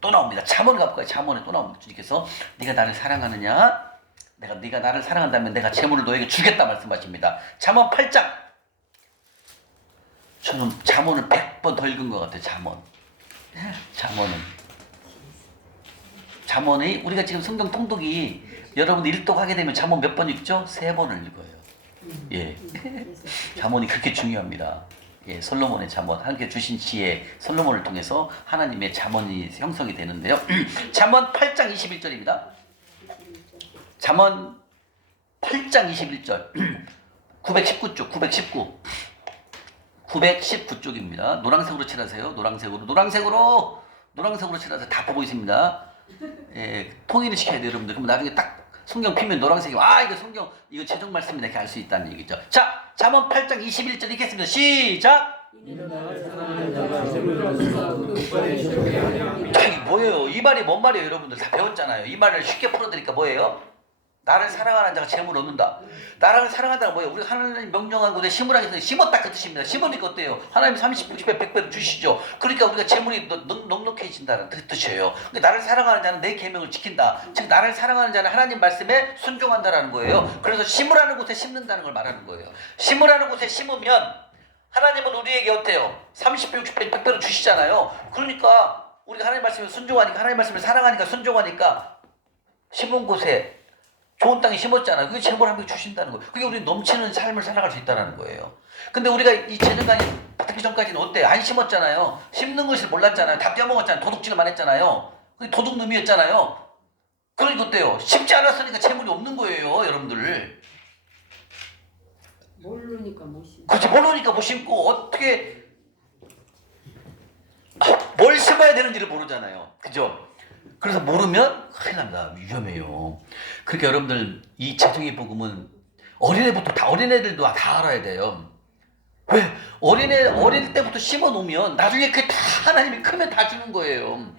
또 나옵니다. 잠언을 가볼까요? 잠언에 또 나옵니다. 주님께서 네가 나를 사랑하느냐? 네가 나를 사랑한다면 내가 재물을 너에게 주겠다 말씀하십니다. 잠언 8장. 저는 잠언을 100번 더 읽은 것 같아요. 잠언이 우리가 지금 성경 통독이 여러분들 일독하게 되면 잠언 몇 번 읽죠? 3번을 읽어요. 예, 잠언이 그렇게 중요합니다. 예, 솔로몬의 잠언, 하나님께 주신 지혜, 솔로몬을 통해서 하나님의 잠언이 형성이 되는데요. 잠언 8장 21절입니다. 잠언 8장 21절. 919쪽, 919쪽입니다. 노란색으로 칠하세요. 노란색으로 칠하세요. 다 보고 있습니다. 예, 통일을 시켜야 돼요, 여러분들. 그럼 나중에 딱 성경 피면 노란색이, 이거 성경, 이거 최종 말씀이다, 이렇게 알 수 있다는 얘기죠. 자, 잠언 8장 21절 읽겠습니다. 시작! 이게 뭐예요? 이 말이 뭔 말이에요, 여러분들? 다 배웠잖아요. 이 말을 쉽게 풀어드리니까 뭐예요? 나를 사랑하는 자가 재물을 얻는다. 나를 사랑한다는 뭐예요? 우리가 하나님 명령한 곳에 심으라 해서 심었다 그 뜻입니다. 심으니까 어때요? 하나님 30, 60배, 100배를 주시죠. 그러니까 우리가 재물이 넉넉해진다는 그 뜻이에요. 그러니까 나를 사랑하는 자는 내 계명을 지킨다. 즉 나를 사랑하는 자는 하나님 말씀에 순종한다라는 거예요. 그래서 심으라는 곳에 심는다는 걸 말하는 거예요. 심으라는 곳에 심으면 하나님은 우리에게 어때요? 30배, 60배, 100배를 주시잖아요. 그러니까 우리가 하나님 말씀에 순종하니까, 하나님 말씀을 사랑하니까, 순종하니까 심은 곳에 좋은 땅에 심었잖아요. 그게 재물 하나님이 주신다는 거예요. 그게 우리 넘치는 삶을 살아갈 수 있다는 거예요. 근데 우리가 이 재능관이 바뀌기 전까지는 어때요? 안 심었잖아요. 심는 것을 몰랐잖아요. 다 떼어먹었잖아요. 도둑질만 했잖아요. 그게 도둑놈이었잖아요. 그러니까 어때요? 심지 않았으니까 재물이 없는 거예요, 여러분들. 모르니까 못 심어. 그렇지, 모르니까 못 심고 어떻게 뭘 심어야 되는지를 모르잖아요. 그죠? 그래서 모르면 큰일 납니다. 위험해요. 그러니까 여러분들 이 재정의 복음은 어린애부터 다 어린애들도 다 알아야 돼요. 왜? 어릴 때부터 심어 놓으면 나중에 그게 다 하나님이 크면 다 주는 거예요.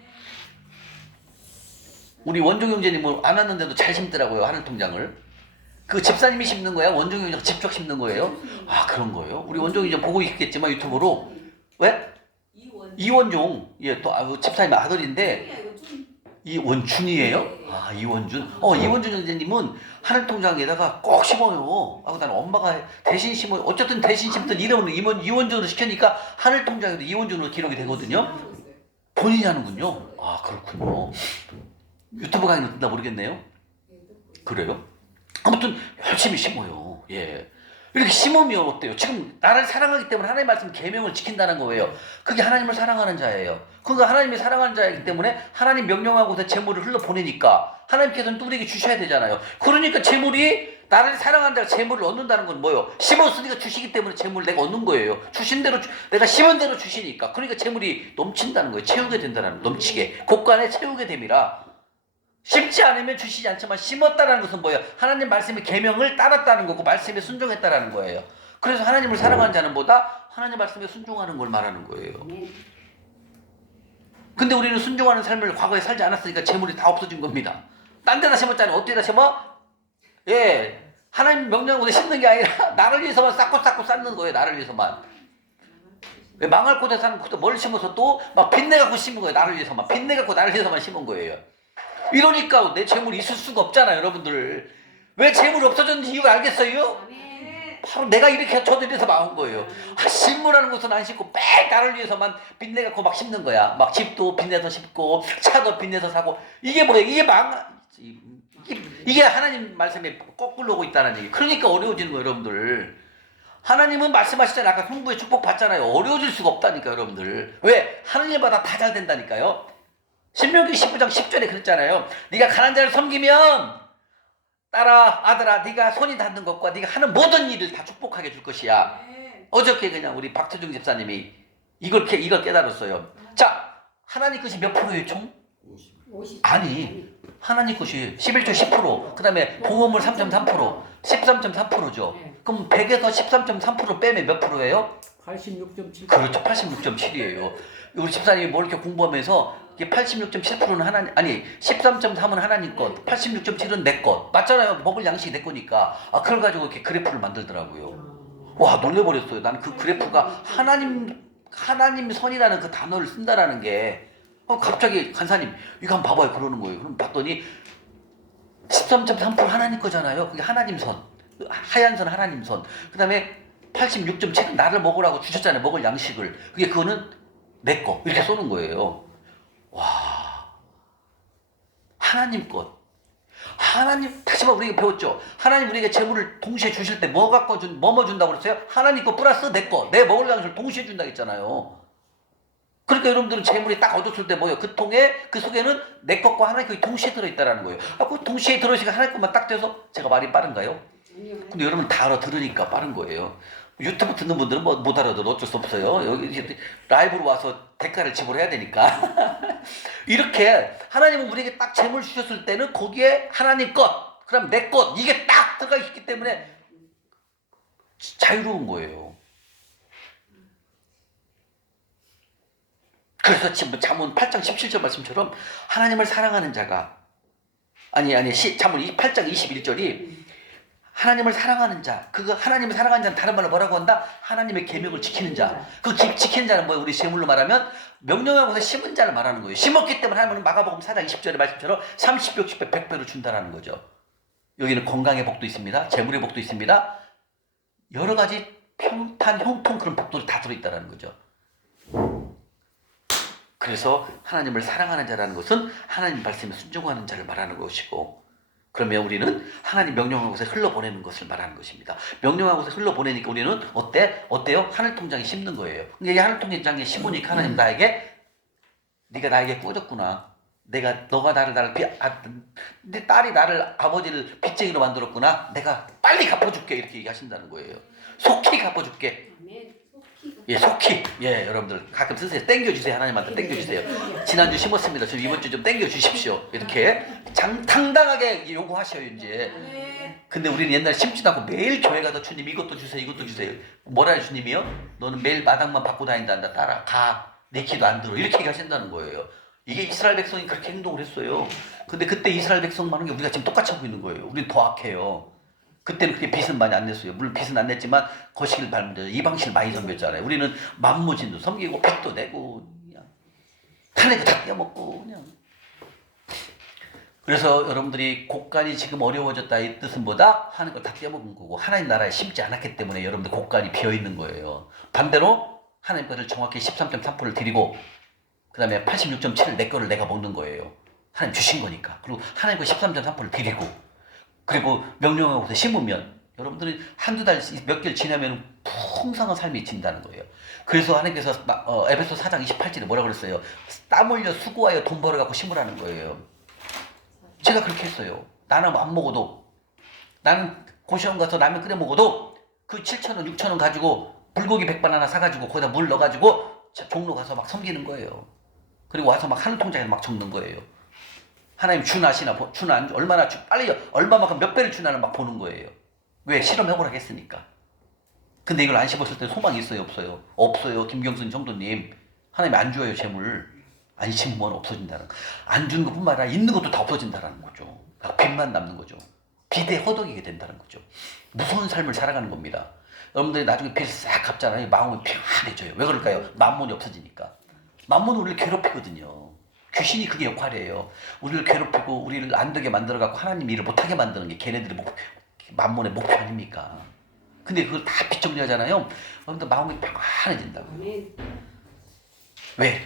우리 원종 형제님은 안 왔는데도 잘 심더라고요. 하늘 통장을. 그 집사님이 심는 거야? 원종 형제가 직접 심는 거예요? 아, 그런 거예요? 우리 원종 형제 보고 있겠지만 유튜브로. 왜? 이원종. 예, 또 집사님 아들인데 이원준이에요? 아, 이원준. 이원준 형제님은 하늘통장에다가 꼭 심어요. 나는 엄마가 대신 심어요. 어쨌든 대신 심든 이름으로 이원준으로 시키니까 하늘통장에도 이원준으로 기록이 되거든요. 본인이 하는군요. 아, 그렇군요. 유튜브 강의는 듣나 모르겠네요. 그래요? 아무튼 열심히 심어요. 예. 이렇게 심으면 어때요? 지금 나를 사랑하기 때문에 하나님의 말씀 계명을 지킨다는 거예요. 그게 하나님을 사랑하는 자예요. 그러니까 하나님이 사랑하는 자이기 때문에 하나님 명령하고서 재물을 흘러보내니까 하나님께서는 우리에게 주셔야 되잖아요. 그러니까 재물이 나를 사랑하는 자가 재물을 얻는다는 건 뭐예요? 심었으니까 주시기 때문에 재물을 내가 얻는 거예요. 주신 대로 내가 심은 대로 주시니까. 그러니까 재물이 넘친다는 거예요. 채우게 된다는 넘치게. 곳간에 채우게 됨이라. 심지 않으면 주시지 않지만 심었다는 것은 뭐예요? 하나님 말씀의 계명을 따랐다는 거고 말씀에 순종했다는 거예요. 그래서 하나님을 사랑하는 자는 뭐다? 하나님 말씀에 순종하는 걸 말하는 거예요. 근데 우리는 순종하는 삶을 과거에 살지 않았으니까 재물이 다 없어진 겁니다. 딴 데다 심었잖아요. 어디에다 심어? 예, 하나님 명령으로 심는 게 아니라 나를 위해서만 쌓고 쌓는 거예요. 나를 위해서만. 왜 망할 곳에 사는 것도 뭘 심어서 또 막 빚내갖고 심은 거예요. 나를 위해서만. 빚내갖고 나를 위해서만 심은 거예요. 이러니까 내 재물이 있을 수가 없잖아요, 여러분들. 왜 재물이 없어졌는지 이유를 알겠어요? 바로 내가 이렇게 저도 이래서 망한 거예요. 심으라는 것은 안 심고 빽 나를 위해서만 빚내갖고 막 심는 거야. 막 집도 빚내서 심고 차도 빚내서 사고. 이게 뭐예요? 이게 하나님 말씀에 거꾸로 오고 있다는 얘기. 그러니까 어려워지는 거예요, 여러분들. 하나님은 말씀하시잖아요. 아까 성부의 축복 받잖아요. 어려워질 수가 없다니까, 여러분들. 왜? 하느님마다 다 잘 된다니까요. 신명기 19장 10절에 그랬잖아요. 네가 가난한 자를 섬기면 딸아, 아들아, 네가 손이 닿는 것과 네가 하는 모든 일을 다 축복하게 줄 것이야. 어저께 그냥 우리 박태중 집사님이 이걸 깨달았어요. 자, 하나님 것이 몇 프로예요, 총? 50. 아니, 하나님 것이 11조 10%, 그 다음에 보험을 3.3%, 13.3%죠. 그럼 100에서 13.3% 빼면 몇 프로예요? 86.7. 그렇죠. 86.7이에요. 우리 집사님이 뭘 이렇게 공부하면서 이게 86.7%는 하나님, 아니 13.3은 하나님 것, 86.7은 내 것. 맞잖아요. 먹을 양식이 내 거니까. 아, 그걸 가지고 이렇게 그래프를 만들더라고요. 와, 놀래버렸어요. 나는 그 그래프가 하나님 선이라는 그 단어를 쓴다라는 게 갑자기 간사님 이거 한번 봐봐요. 그러는 거예요. 그럼 봤더니 13.3% 하나님 거잖아요. 그게 하나님 선, 하얀 선 하나님 선. 그 다음에 86.7은 나를 먹으라고 주셨잖아요. 먹을 양식을. 그거는 내 거. 이렇게 쏘는 거예요. 와, 하나님 것. 하나님, 다시 한번 우리가 배웠죠. 하나님 우리에게 재물을 동시에 주실 때 뭐 준다고 그랬어요? 하나님 거 플러스 내 거. 내 먹을 양식을 동시에 준다고 했잖아요. 그러니까 여러분들은 재물이 딱 얻었을 때 뭐예요? 그 통에, 그 속에는 내 것과 하나님 것이 동시에 들어있다는 거예요. 그 동시에 들어있으니까 하나님 것만 딱 돼서 제가 말이 빠른가요? 근데 여러분 다 알아들으니까 빠른 거예요. 유튜브 듣는 분들은 못 알아들어 어쩔 수 없어요. 여기 라이브로 와서 대가를 지불해야 되니까. 이렇게 하나님은 우리에게 딱 재물 주셨을 때는 거기에 하나님 것, 그럼 내 것, 이게 딱 들어가 있기 때문에 자유로운 거예요. 그래서 지금 잠언 8장 17절 말씀처럼 하나님을 사랑하는 자가 잠언 8장 21절이 하나님을 사랑하는 자, 그거 하나님을 사랑하는 자는 다른 말로 뭐라고 한다? 하나님의 계명을 지키는 자. 그 지키는 자는 뭐예요? 우리 제물로 말하면 명령하고서 심은 자를 말하는 거예요. 심었기 때문에 하나님은 마가복음 4장 20절의 말씀처럼 30배, 60배, 100배로 준다라는 거죠. 여기는 건강의 복도 있습니다. 재물의 복도 있습니다. 여러 가지 평탄, 형통 그런 복들이 다 들어있다는 거죠. 그래서 하나님을 사랑하는 자라는 것은 하나님 말씀에 순종하는 자를 말하는 것이고, 그러면 우리는 하나님 명령한 곳에 흘러보내는 것을 말하는 것입니다. 명령한 곳에 흘러보내니까 우리는 어때요? 하늘 통장에 심는 거예요. 이게 하늘 통장에 심으니까 하나님 네가 나에게 꾸렸구나. 너가 내 딸이 나를 아버지를 빚쟁이로 만들었구나. 내가 빨리 갚아줄게. 이렇게 얘기하신다는 거예요. 속히 갚아줄게. 예, 속히. 예, 여러분들 가끔 쓰세요. 땡겨주세요. 하나님한테 땡겨주세요. 지난주 심었습니다. 저 이번 주 좀 땡겨주십시오. 이렇게 당당하게 요구하셔요, 이제. 근데 우리는 옛날에 심지도 않고 매일 교회 가서 주님 이것도 주세요, 이것도 주세요. 뭐라 해요, 주님이요? 너는 매일 마당만 받고 다닌단다. 따라 가. 내 기도 안 들어. 이렇게 얘기하신다는 거예요. 이게 이스라엘 백성이 그렇게 행동을 했어요. 근데 그때 이스라엘 백성 많은 게 우리가 지금 똑같이 하고 있는 거예요. 우리는 더 악해요. 그때는 그렇게 빚은 많이 안 냈어요. 물론 빚은 안 냈지만 거시기를 밟으면서 이방신을 많이 섬겼잖아요. 우리는 만무진도 섬기고 빚도 내고 그냥 타내고 다 떼어먹고 그냥. 그래서 여러분들이 곡간이 지금 어려워졌다 이 뜻은 뭐다? 하는 걸 다 떼어먹은 거고, 하나님 나라에 심지 않았기 때문에 여러분들 곡간이 비어있는 거예요. 반대로 하나님 것을 정확히 13.3%를 드리고 그 다음에 86.7을 내 거를 내가 먹는 거예요. 하나님 주신 거니까. 그리고 하나님 거 13.3%를 드리고, 그리고 명령하고서 심으면 여러분들이 한두 달, 몇 개월 지나면 풍성한 삶이 진다는 거예요. 그래서 하나님께서 에베소 4장 28절에 뭐라고 그랬어요? 땀 흘려 수고하여 돈 벌어갖고 심으라는 거예요. 제가 그렇게 했어요. 나는 안 먹어도, 나는 고시원 가서 라면 끓여 먹어도 그 7,000원, 6,000원 가지고 불고기 100반 하나 사가지고 거기다 물 넣어가지고 종로 가서 막 섬기는 거예요. 그리고 와서 막 하늘 통장에 막 적는 거예요. 하나님 준하시나, 준안, 얼마나 빨리, 얼마만큼 몇 배를 주나를 막 보는 거예요. 왜? 실험해보라고 했으니까. 근데 이걸 안 씹었을 때 소망이 있어요, 없어요? 없어요. 김경순 정도님. 하나님이 안 줘요, 재물. 안 심으면 없어진다는 거. 안 주는 것뿐만 아니라 있는 것도 다 없어진다는 거죠. 빚만 남는 거죠. 빚에 허덕이게 된다는 거죠. 무서운 삶을 살아가는 겁니다. 여러분들이 나중에 빚을 싹 갚잖아요. 마음이 평안해져요. 왜 그럴까요? 만몬이 없어지니까. 만몬은 우리를 괴롭히거든요. 귀신이 그게 역할이에요. 우리를 괴롭히고 우리를 안 되게 만들어갖고 하나님 일을 못하게 만드는 게 걔네들의 만몬의 목표 아닙니까? 근데 그걸 다 빚 정리하잖아요. 여러분들 마음이 평안해진다고. 왜?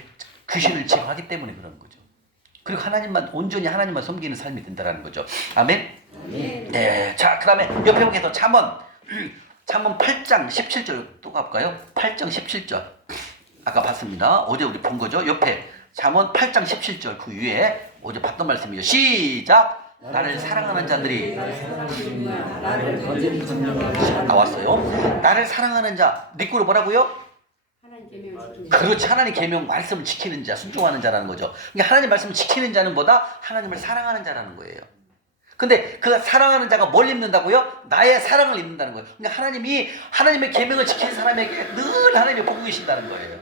귀신을 제거하기 때문에 그런 거죠. 그리고 온전히 하나님만 섬기는 삶이 된다는 거죠. 아멘? 네. 자, 그 다음에 옆에 보기에서 잠언 8장 17절 또 가볼까요? 8장 17절. 아까 봤습니다. 어제 우리 본 거죠. 옆에 잠언 8장 17절 그 위에 어제 봤던 말씀이죠. 시작! 나를 사랑하는 자들이 나왔어요. 나를 사랑하는 자, 네 꼴을 뭐라고요? 그렇지. 하나님 계명 말씀을 지키는 자, 순종하는 자라는 거죠. 그러니까 하나님 말씀을 지키는 자는 뭐다? 하나님을 사랑하는 자라는 거예요. 근데 그 사랑하는 자가 뭘 입는다고요? 나의 사랑을 입는다는 거예요. 그러니까 하나님이 하나님의 계명을 지키는 사람에게 늘 하나님이 보고 계신다는 거예요.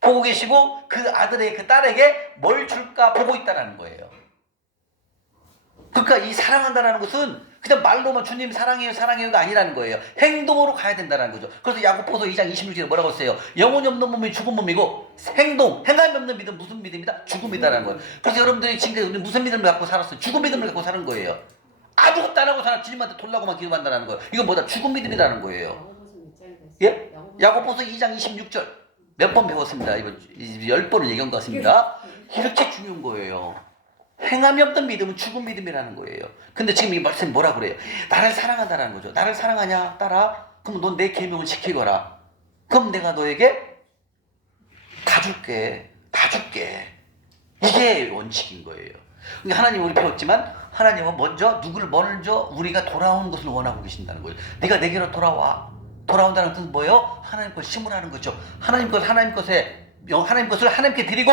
보고 계시고 그 아들에게, 그 딸에게 뭘 줄까 보고 있다는 거예요. 그러니까 이 사랑한다는 것은 그냥 말로만 주님 사랑해요 사랑해요가 아니라는 거예요. 행동으로 가야 된다는 거죠. 그래서 야고보서 2장 26절에 뭐라고 했어요? 영혼이 없는 몸이 죽은 몸이고 행함이 없는 믿음 무슨 믿음이다? 죽음이다라는 거예요. 그래서 여러분들이 지금 무슨 믿음을 갖고 살았어요? 죽은 믿음을 갖고 사는 거예요. 아무것도 안 하고 살아 주님한테 돌라고만 기도한다는 거예요. 이건 뭐다? 죽은 믿음이라는 거예요. 예? 야고보서 2장 26절 몇 번 배웠습니다. 이번 10번을 얘기한 것 같습니다. 이렇게 중요한 거예요. 행함이 없던 믿음은 죽은 믿음이라는 거예요. 근데 지금 이 말씀이 뭐라 그래요? 나를 사랑한다는 거죠. 나를 사랑하냐? 따라? 그럼 넌 내 계명을 지키거라. 그럼 내가 너에게 다 줄게. 다 줄게. 이게 원칙인 거예요. 그러니까 하나님 우리 배웠지만 하나님은 먼저 누구를 먼저 우리가 돌아오는 것을 원하고 계신다는 거예요. 네가 내게로 돌아와. 돌아온다는 뜻은 뭐예요? 하나님 것을 심으라는 거죠. 하나님 것을 하나님께 드리고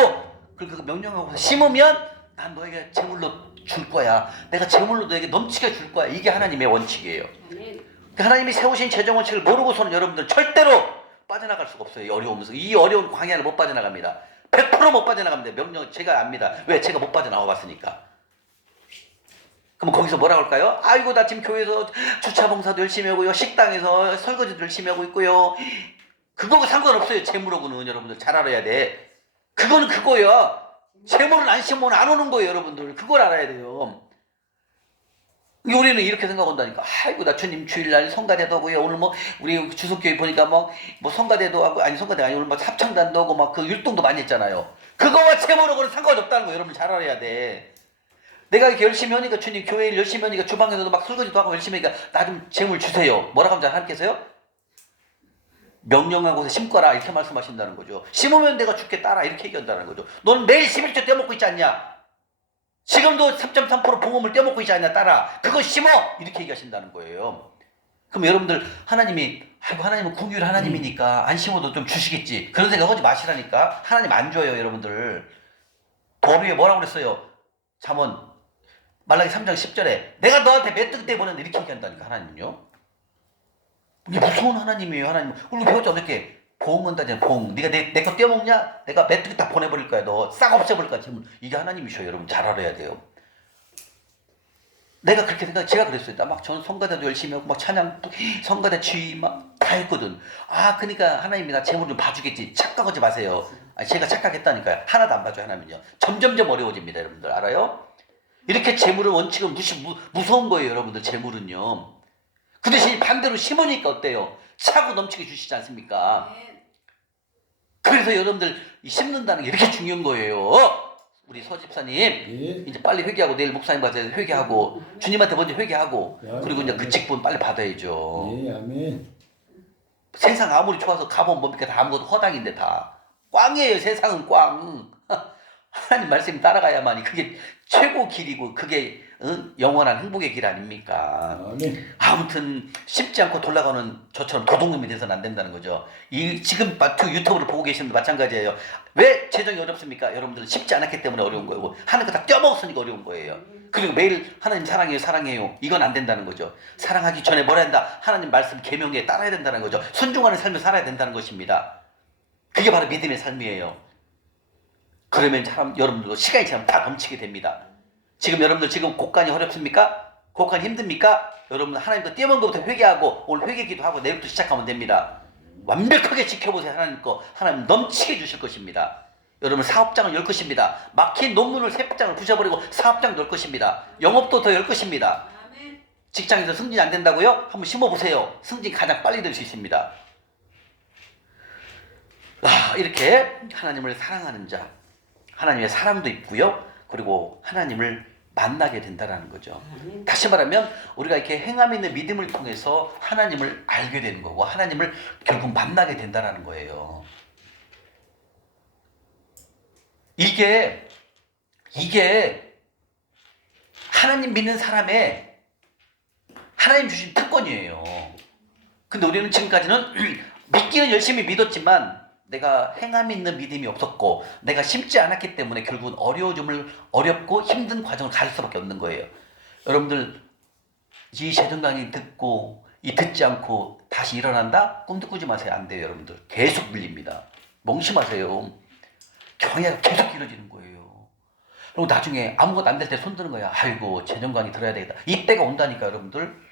그 명령하고 심으면 난 너에게 제물로 줄 거야. 내가 제물로 너에게 넘치게 줄 거야. 이게 하나님의 원칙이에요. 하나님이 세우신 재정 원칙을 모르고서는 여러분들 절대로 빠져나갈 수가 없어요. 어려우면서 이 어려운 광야를 못 빠져나갑니다. 100% 못 빠져나갑니다. 명령 제가 압니다. 왜? 제가 못 빠져나와 봤으니까. 그럼 거기서 뭐라고 할까요? 아이고 나 지금 교회에서 주차 봉사도 열심히 하고요. 식당에서 설거지도 열심히 하고 있고요. 그거 상관없어요. 재물하고는 여러분들 잘 알아야 돼. 그거는 그거야. 재물은 안 심으면 안 오는 거예요. 여러분들. 그걸 알아야 돼요. 우리는 이렇게 생각한다니까. 아이고 나 주님 주일날 성가대도 하고요. 오늘 뭐 우리 주석교회 보니까 뭐 성가대도 하고 아니 성가대가 아니 오늘 뭐 합창단도 하고 막 그 율동도 많이 했잖아요. 그거와 재물하고는 상관이 없다는 거 여러분 잘 알아야 돼. 내가 이렇게 열심히 하니까 주님 교회를 열심히 하니까 주방에서도 막 설거지도 하고 열심히 하니까 나 좀 재물 주세요. 뭐라고 하면 하나님께서요? 명령한 곳에 심거라 이렇게 말씀하신다는 거죠. 심으면 내가 죽게 따라 이렇게 얘기한다는 거죠. 너는 매일 11조 떼먹고 있지 않냐? 지금도 3.3% 봉헌을 떼먹고 있지 않냐? 따라 그거 심어! 이렇게 얘기하신다는 거예요. 그럼 여러분들 하나님이 아이고 하나님은 궁유의 하나님이니까 안 심어도 좀 주시겠지 그런 생각 하지 마시라니까. 하나님 안 줘요 여러분들. 도리에 뭐라고 그랬어요? 잠언 말라기 3장 10절에 내가 너한테 메뚜기 떼 보냈는데 이렇게 얘기한다니까 하나님은요. 이게 무서운 하나님이에요. 하나님 우리 배웠죠 어떻게 봉헌다잖아. 봉 네가 내 거 떼어먹냐? 내가 메뚜기 다 보내버릴 거야. 너 싹 없애버릴 거야. 이게 하나님이셔 여러분. 잘 알아야 돼요. 내가 그렇게 생각 제가 그랬어요. 막 저는 성가대도 열심히 하고 막 찬양 성가대 지휘 막 다 했거든. 아 그러니까 하나님이 나 재물 좀 봐주겠지. 착각하지 마세요. 아니, 제가 착각했다니까요. 하나도 안 봐줘요 하나님은요. 점점점 어려워집니다 여러분들. 알아요? 이렇게 재물의 원칙은 무서운 거예요 여러분들. 재물은요. 그 대신 반대로 심으니까 어때요? 차고 넘치게 주시지 않습니까? 그래서 여러분들 심는다는 게 이렇게 중요한 거예요. 우리 서집사님 이제 빨리 회개하고 내일 목사님과 회개하고 주님한테 먼저 회개하고 그리고 이제 그 직분 빨리 받아야죠. 예, 아멘. 세상 아무리 좋아서 가보면 뭡니까? 다 아무것도 허당인데 다 꽝이에요. 세상은 꽝. 하나님 말씀 따라가야만이 그게 최고 길이고 그게 영원한 행복의 길 아닙니까? 아멘. 아무튼 쉽지 않고 돌아가는 저처럼 도둑놈이 돼서는 안 된다는 거죠. 이 지금 유튜브를 보고 계시는 분도 마찬가지예요. 왜 재정이 어렵습니까? 여러분들은 쉽지 않았기 때문에 어려운 거고 하는 거 다 떼어먹었으니까 어려운 거예요. 그리고 매일 하나님 사랑해요 사랑해요 이건 안 된다는 거죠. 사랑하기 전에 뭐라 한다? 하나님 말씀 계명에 따라야 된다는 거죠. 순종하는 삶을 살아야 된다는 것입니다. 그게 바로 믿음의 삶이에요. 그러면 참 여러분들도 시간이 지나면 다 넘치게 됩니다. 지금 여러분들 지금 곡간이 어렵습니까? 곡간이 힘듭니까? 여러분 하나님도 떼어먹은 것부터 회개하고 오늘 회개기도 하고 내일부터 시작하면 됩니다. 완벽하게 지켜보세요. 하나님 거 하나님 넘치게 주실 것입니다. 여러분 사업장을 열 것입니다. 막힌 논문을 3장을 부셔버리고 사업장 넣을 것입니다. 영업도 더 열 것입니다. 직장에서 승진이 안 된다고요? 한번 심어보세요. 승진 가장 빨리 될 수 있습니다. 이렇게 하나님을 사랑하는 자 하나님의 사랑도 있고요. 그리고 하나님을 만나게 된다는 거죠. 다시 말하면 우리가 이렇게 행함 있는 믿음을 통해서 하나님을 알게 되는 거고 하나님을 결국 만나게 된다는 거예요. 이게 하나님 믿는 사람의 하나님 주신 특권이에요. 근데 우리는 지금까지는 믿기는 열심히 믿었지만 내가 행함 있는 믿음이 없었고 내가 심지 않았기 때문에 결국은 어렵고 힘든 과정을 갈 수밖에 없는 거예요. 여러분들 이 재정 강의 듣고 듣지 않고 다시 일어난다? 꿈도 꾸지 마세요. 안 돼요. 여러분들 계속 밀립니다. 멍심하세요. 경애가 계속 길어지는 거예요. 그리고 나중에 아무것도 안 될 때 손드는 거야. 아이고 재정 강의 들어야 되겠다. 이때가 온다니까 여러분들.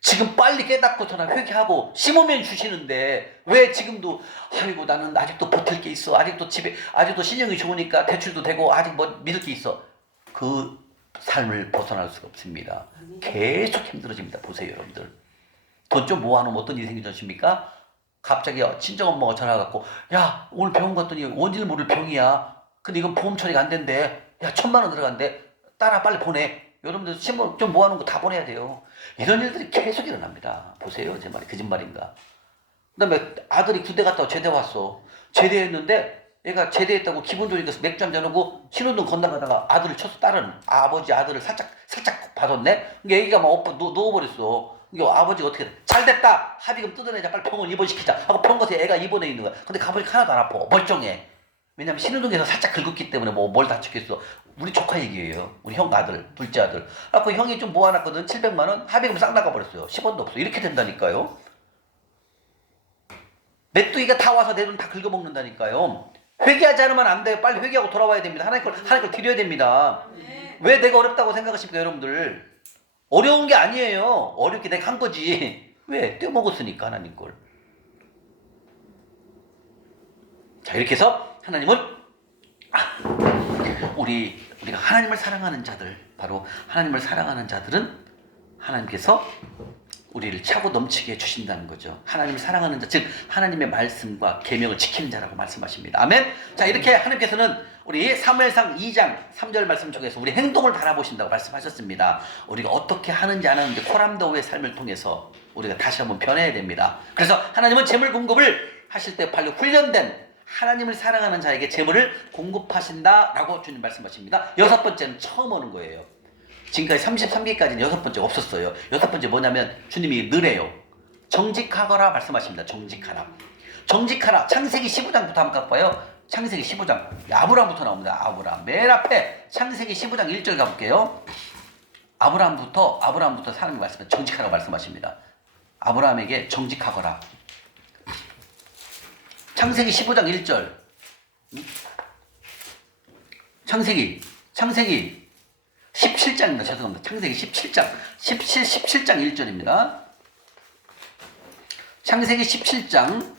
지금 빨리 깨닫고서는 회개하고 심으면 주시는데 왜 지금도 아이고 나는 아직도 버틸 게 있어. 아직도 집에 아직도 신용이 좋으니까 대출도 되고 아직 뭐 믿을 게 있어. 그 삶을 벗어날 수가 없습니다. 계속 힘들어집니다. 보세요 여러분들. 돈 좀 모아놓으면 어떤 일이 생기십니까? 갑자기 친정엄마가 전화 갖고 야 오늘 병원 갔더니 원인을 모를 병이야. 근데 이건 보험 처리가 안 된대. 야 1,000만 원 들어간대. 딸아 빨리 보내. 여러분들 신문 좀 모아놓은 거 다 보내야 돼요. 이런 일들이 계속 일어납니다. 보세요. 제 말이 거짓말인가. 그 다음에 아들이 군대 갔다 와 제대 왔어. 제대했는데 얘가 제대했다고 기분 좋으니까 맥주 한잔 하고 신호등 건너가다가 아들을 쳤어. 딸은 아들을 살짝 봐줬네. 그러니까 애기가 막 누워버렸어. 그러니까 아버지가 어떻게 잘 됐다. 합의금 뜯어내자. 빨리 병원 입원시키자. 하고 병원 가서 애가 입원해 있는 거야. 근데 가보니까 하나도 안 아파. 멀쩡해. 왜냐면 신호등에서 살짝 긁었기 때문에 뭘 다쳤겠어. 우리 조카 얘기예요. 우리 형 아들, 둘째 아들. 그 형이 좀 모아놨거든. 700만 원. 합의금 싹 나가버렸어요. 10원도 없어. 이렇게 된다니까요. 메뚜기가 다 와서 내 돈 다 긁어먹는다니까요. 회개하지 않으면 안 돼요. 빨리 회개하고 돌아와야 됩니다. 하나님 걸 드려야 됩니다. 왜 내가 어렵다고 생각하십니까, 여러분들? 어려운 게 아니에요. 어렵게 내가 한 거지. 왜? 떼먹었으니까, 하나님 걸. 자, 이렇게 해서 하나님은 우리가 하나님을 사랑하는 자들, 바로 하나님을 사랑하는 자들은 하나님께서 우리를 차고 넘치게 해주신다는 거죠. 하나님을 사랑하는 자, 즉 하나님의 말씀과 계명을 지키는 자라고 말씀하십니다. 아멘. 자, 이렇게 하나님께서는 우리 사무엘상 2장 3절 말씀 중에서 우리 행동을 바라보신다고 말씀하셨습니다. 우리가 어떻게 하는지 안 하는지 코람더우의 삶을 통해서 우리가 다시 한번 변해야 됩니다. 그래서 하나님은 재물 공급을 하실 때 바로 훈련된 하나님을 사랑하는 자에게 재물을 공급하신다라고 주님 말씀하십니다. 여섯 번째는 처음 오는 거예요. 지금까지 33개까지는 여섯 번째 없었어요. 여섯 번째 뭐냐면 주님이 느래요. 정직하거라 말씀하십니다. 정직하라. 정직하라. 창세기 15장부터 한번 봐요. 창세기 15장. 아브라함부터 나옵니다. 아브라함. 맨 앞에 창세기 15장 1절 가볼게요. 아브라함부터 사람이 말씀해 정직하라고 말씀하십니다. 아브라함에게 정직하거라. 창세기 15장 1절. 창세기 17장입니다. 죄송합니다. 창세기 17장 17장 1절입니다. 창세기 17장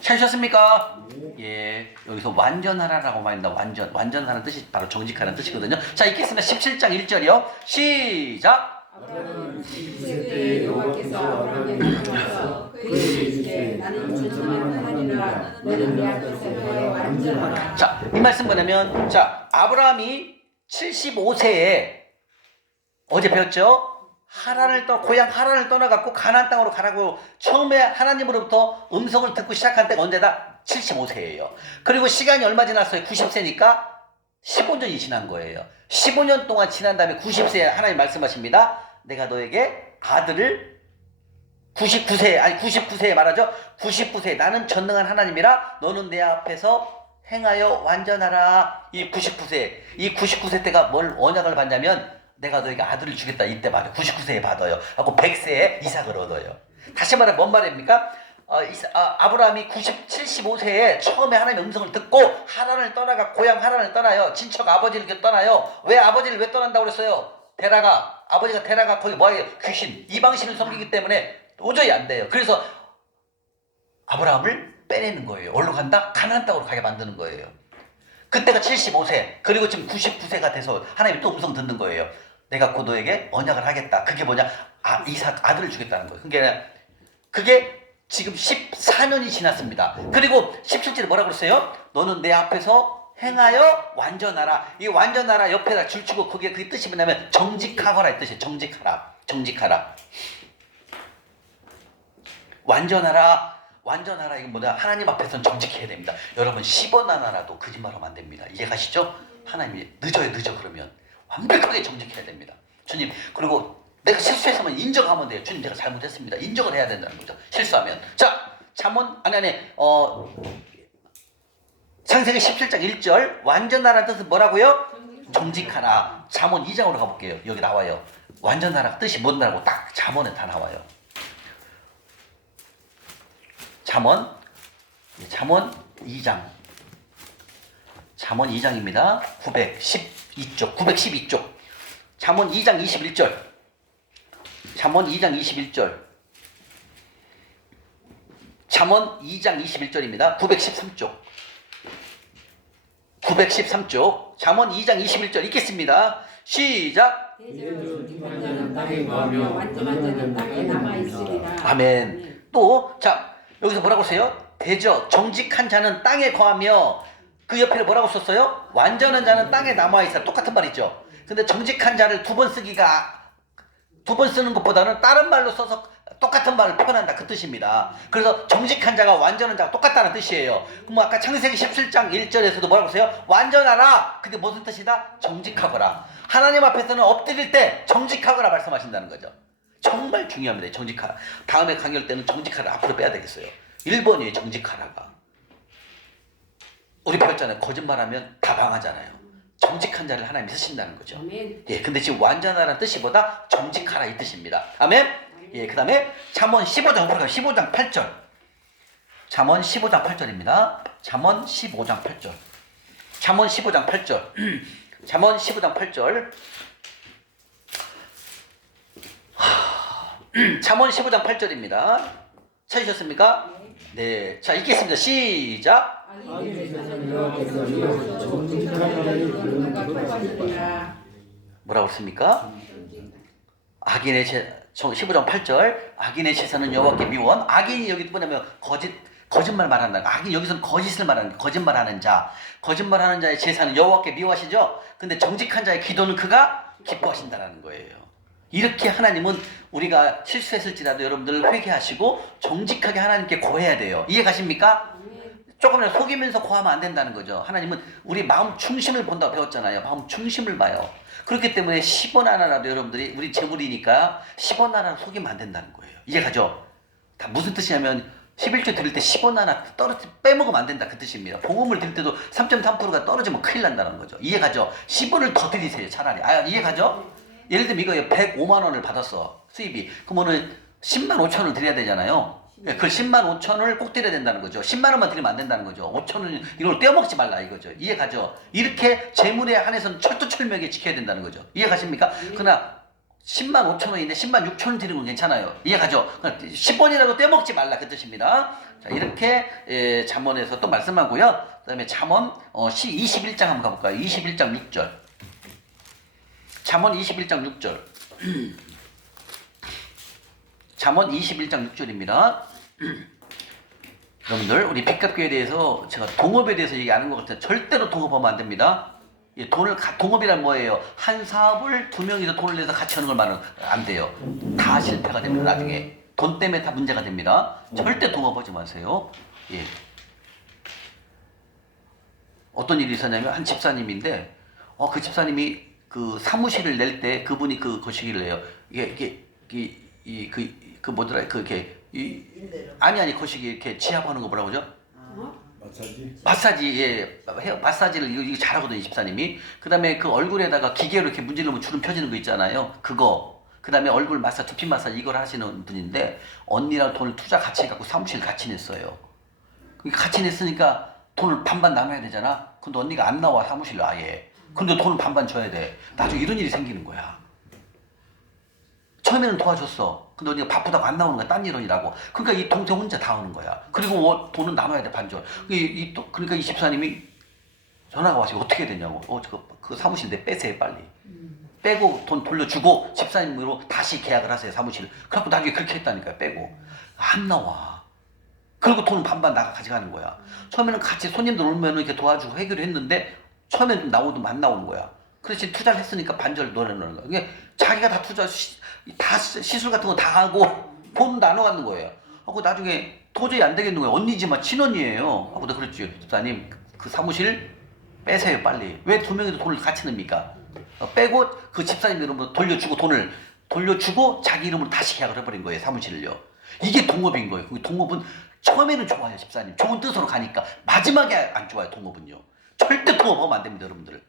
찾으셨습니까? 예, 여기서 완전하라라고 말합니다. 완전하라는 뜻이 바로 정직하라는 뜻이거든요. 자, 읽겠습니다. 17장 1절이요. 시작. 아브라함은 90세 때에 여호와께서 아브라함에게 나타나서 그에게 이르시되 나는 전능한 하나니라 너는 내 앞에서 행하여 완전하라. 자, 이 말씀 뭐냐면, 자, 아브라함이 75세에 어제 배웠죠? 고향 하란을 떠나갖고 가나안 땅으로 가라고 처음에 하나님으로부터 음성을 듣고 시작한 때가 언제다? 75세예요. 그리고 시간이 얼마 지났어요? 90세니까 15년이 지난 거예요. 15년 동안 지난 다음에 90세에 하나님 말씀하십니다. 내가 너에게 아들을 99세에 말하죠. 99세 나는 전능한 하나님이라 너는 내 앞에서 행하여 완전하라. 이 99세 때가 뭘 언약을 받냐면 내가 너에게 아들을 주겠다. 이때 받아요. 99세에 받아요. 하고 100세에 이삭을 얻어요. 다시 말하면 뭔 말입니까? 아브라함이 75세에 처음에 하나님의 음성을 듣고 하란을 떠나가 고향 하란을 떠나요. 친척 아버지를 떠나요. 왜 아버지를 왜 떠난다고 그랬어요? 아버지가 데라가 거기 뭐예요? 귀신, 이방신을 섬기기 때문에 도저히 안 돼요. 그래서 아브라함을 빼내는 거예요. 어디로 간다? 가나안 땅으로 가게 만드는 거예요. 그때가 75세, 그리고 지금 99세가 돼서 하나님이 또 음성 듣는 거예요. 내가 곧 너에게 언약을 하겠다. 그게 뭐냐? 이삭 아들을 주겠다는 거예요. 그게 지금 14년이 지났습니다. 그리고 17절에 뭐라고 그랬어요? 너는 내 앞에서 행하여 완전하라. 이 완전하라 옆에다 줄치고 그게 뜻이 뭐냐면 정직하거라 이 뜻이에요. 정직하라. 완전하라 이건 뭐냐? 하나님 앞에서는 정직해야 됩니다. 여러분 10원 하나라도 거짓말하면 안 됩니다. 이해가시죠? 하나님이 늦어요 그러면 완벽하게 정직해야 됩니다. 주님, 그리고 내가 실수했으면 인정하면 돼요. 주님, 제가 잘못했습니다. 인정을 해야 된다는 거죠. 실수하면. 자, 창세기 17장 1절 완전하라는 뜻은 뭐라고요? 정직하라. 잠언 2장으로 가볼게요. 여기 나와요. 완전하라 뜻이 뭔다고 딱 잠언에 다 나와요. 잠언 2장. 잠언 2장입니다. 912쪽. 잠언 2장 21절. 잠언 2장 21절. 잠언 2장 21절입니다. 913쪽. 잠언 2장 21절 읽겠습니다. 시작. 정직한 자는 땅에 거하며 완전한 자는 땅에 남아 있으리라. 아멘. 또 여기서 뭐라고 써요? 정직한 자는 땅에 거하며 그 옆에 뭐라고 썼어요? 완전한 자는 땅에 남아 있어라. 똑같은 말이죠. 근데 정직한 자를 두 번 쓰는 것보다는 다른 말로 써서 똑같은 말을 표현한다 그 뜻입니다. 그래서 정직한 자가 완전한 자가 똑같다는 뜻이에요. 그럼 아까 창세기 17장 1절에서도 뭐라고 써요? 완전하라. 그게 무슨 뜻이다? 정직하거라. 하나님 앞에서는 엎드릴 때 정직하거라 말씀하신다는 거죠. 정말 중요합니다. 정직하라. 다음에 강의할 때는 정직하라 앞으로 빼야 되겠어요. 1번이에요. 정직하라가. 우리 배웠잖아요. 거짓말하면 다 망하잖아요. 정직한 자를 하나님이 쓰신다는 거죠. 아멘. 예, 근데 지금 완전하라는 뜻이보다 정직하라 이 뜻입니다. 아멘. 예, 그 다음에 잠언 15장 8절. 잠언 15장 8절입니다. 잠언 15장 8절. 잠언 15장 8절. 잠언 15장 8절. 잠언 15장 8절입니다. 찾으셨습니까? 네. 자, 읽겠습니다. 시작. 악인의 재산은 여호와께서 위하시고 정직한 자의 이름과 펼치시리라. 뭐라고 했습니까? 악인의 15장 8절. 악인의 재산은 여호와께 미원. 악인이 여기 뭐냐면 거짓말 말한다. 악인 여기서는 거짓을 말하는 거짓말하는 자. 거짓말하는 자의 재산은 여호와께 미워하시죠. 근데 정직한 자의 기도는 그가 기뻐하신다라는 거예요. 이렇게 하나님은 우리가 실수했을지라도 여러분들 회개하시고 정직하게 하나님께 고해야 돼요. 이해 가십니까? 조금이라도 속이면서 고하면 안 된다는 거죠. 하나님은 우리 마음 중심을 본다고 배웠잖아요. 마음 중심을 봐요. 그렇기 때문에 10원 하나라도 여러분들이 우리 재물이니까 10원 하나라도 속이면 안 된다는 거예요. 이해 가죠? 다 무슨 뜻이냐면 11조 드릴 때 10원 하나 빼먹으면 안 된다 그 뜻입니다. 봉헌을 드릴 때도 3.3%가 떨어지면 큰일 난다는 거죠. 이해 가죠? 10원을 더 드리세요 차라리. 이해 가죠? 예를 들면 이거 105만 원을 받았어 수입이. 그러면은 10만 5천 원을 드려야 되잖아요. 그 10만 5천 원을 꼭 드려야 된다는 거죠. 10만 원만 드리면 안 된다는 거죠. 5천 원 이걸 떼어먹지 말라 이거죠. 이해 가죠? 이렇게 재물에 한해서는 철두철미하게 지켜야 된다는 거죠. 이해 가십니까? 그러나 10만 5천 원인데 10만 6천 원 드리는 건 괜찮아요. 이해 가죠? 10원이라도 떼먹지 말라 그 뜻입니다. 자, 이렇게 잠언에서 또 말씀하고요. 그 다음에 잠언 21장 한번 가볼까요? 21장 6절. 잠언 21장 6절. 잠언 21장 6절입니다. 여러분들 우리 빚값교회에 대해서 제가 동업에 대해서 얘기하는 것 같아요. 절대로 동업하면 안 됩니다. 동업이란 뭐예요? 한 사업을 두 명이서 돈을 내서 같이 하는 걸 말은 안 돼요. 다 실패가 됩니다. 나중에 돈 때문에 다 문제가 됩니다. 절대 동업하지 마세요. 예. 어떤 일이 있었냐면 한 집사님인데 그 집사님이 그 사무실을 낼 때 그분이 그 거시기를 내요. 아니 거시기 이렇게 지압하는 거 뭐라고 그러죠? 마사지, 예, 마사지를 이거 잘하거든요, 집사님이. 그 다음에 그 얼굴에다가 기계로 이렇게 문지르면 주름 펴지는 거 있잖아요. 그거. 그 다음에 얼굴 마사지, 두피 마사지 이걸 하시는 분인데, 언니랑 돈을 투자 같이 해갖고 사무실 같이 냈어요. 같이 냈으니까 돈을 반반 나눠야 되잖아? 근데 언니가 안 나와, 사무실로 아예. 근데 돈을 반반 줘야 돼. 나중에 이런 일이 생기는 거야. 처음에는 도와줬어. 근데 언니가 바쁘다고 안 나오는 거야. 딴 일원이라고. 그러니까 이 동생 혼자 다 하는 거야. 그리고 돈은 나눠야 돼, 반절. 그러니까 이 집사님이 전화가 와서 어떻게 해야 되냐고. 그 사무실 내 빼세요, 빨리. 빼고 돈 돌려주고 집사님으로 다시 계약을 하세요, 사무실. 그래갖고 나중에 그렇게 했다니까요, 빼고. 안 나와. 그리고 돈은 반반 나가 가져가는 거야. 처음에는 같이 손님들 오면 이렇게 도와주고 해결을 했는데 처음에는 좀 나오도 안 나오는 거야. 그렇지 투자를 했으니까 반절 넣어내는 거야. 이게 자기가 다 다 시술 같은 거 다 하고 돈 나눠가는 거예요. 하고 나중에 도저히 안 되겠는 거예요. 언니지만 친언니예요. 하고 내가 그랬지. 집사님 그 사무실 빼세요 빨리. 왜 두 명이서 돈을 같이 넣습니까? 빼고 그 집사님 이름으로 돌려주고 자기 이름으로 다시 계약을 해버린 거예요. 사무실을요. 이게 동업인 거예요. 동업은 처음에는 좋아요. 집사님 좋은 뜻으로 가니까 마지막에 안 좋아요. 동업은요. 절대 동업하면 안 됩니다. 여러분들.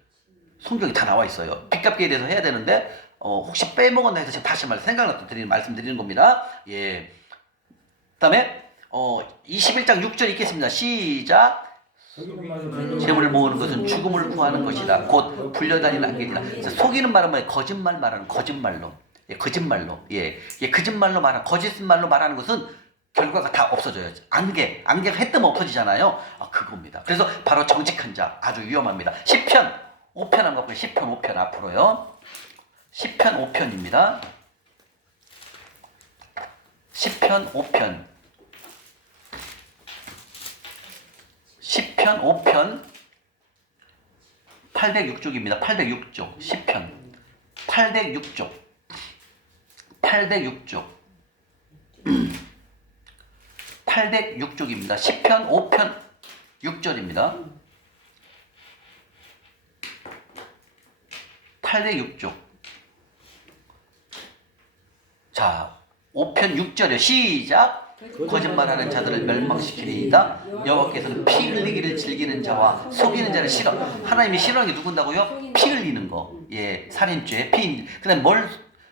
성경이 다 나와 있어요. 빚갚기에 대해서 해야 되는데 혹시 빼먹었나 해서 제가 다시 말씀드리는 겁니다. 예. 그다음에 21장 6절 읽겠습니다. 시작. 재물을 모으는 것은 죽음을 구하는 것이다. 곧 불려다니는 안개니라. 속이는 말은 뭐예요? 거짓말 말하는 거짓말로. 예, 거짓말로. 예, 거짓말로 말하는 거짓말로 말하는 것은 결과가 다 없어져요. 안개가 해 뜨면 없어지잖아요. 그겁니다. 그래서 바로 정직한 자 아주 위험합니다. 10편 5편 한번 볼게요. 10편 5편 앞으로요. 10편 5편입니다. 10편 5편 10편 5편 806쪽입니다. 806쪽 10편 806쪽 806쪽 806쪽입니다. 10편 5편 6절입니다. 806쪽. 자, 5편 6절에 시작. 거짓말하는 자들을 멸망시키리이다. 여호와께서는 피 흘리기를 즐기는 자와 속이는 자를 싫어. 하나님이 싫어하는 게 누군다고요? 피 흘리는 거. 예, 살인죄, 그다음 뭘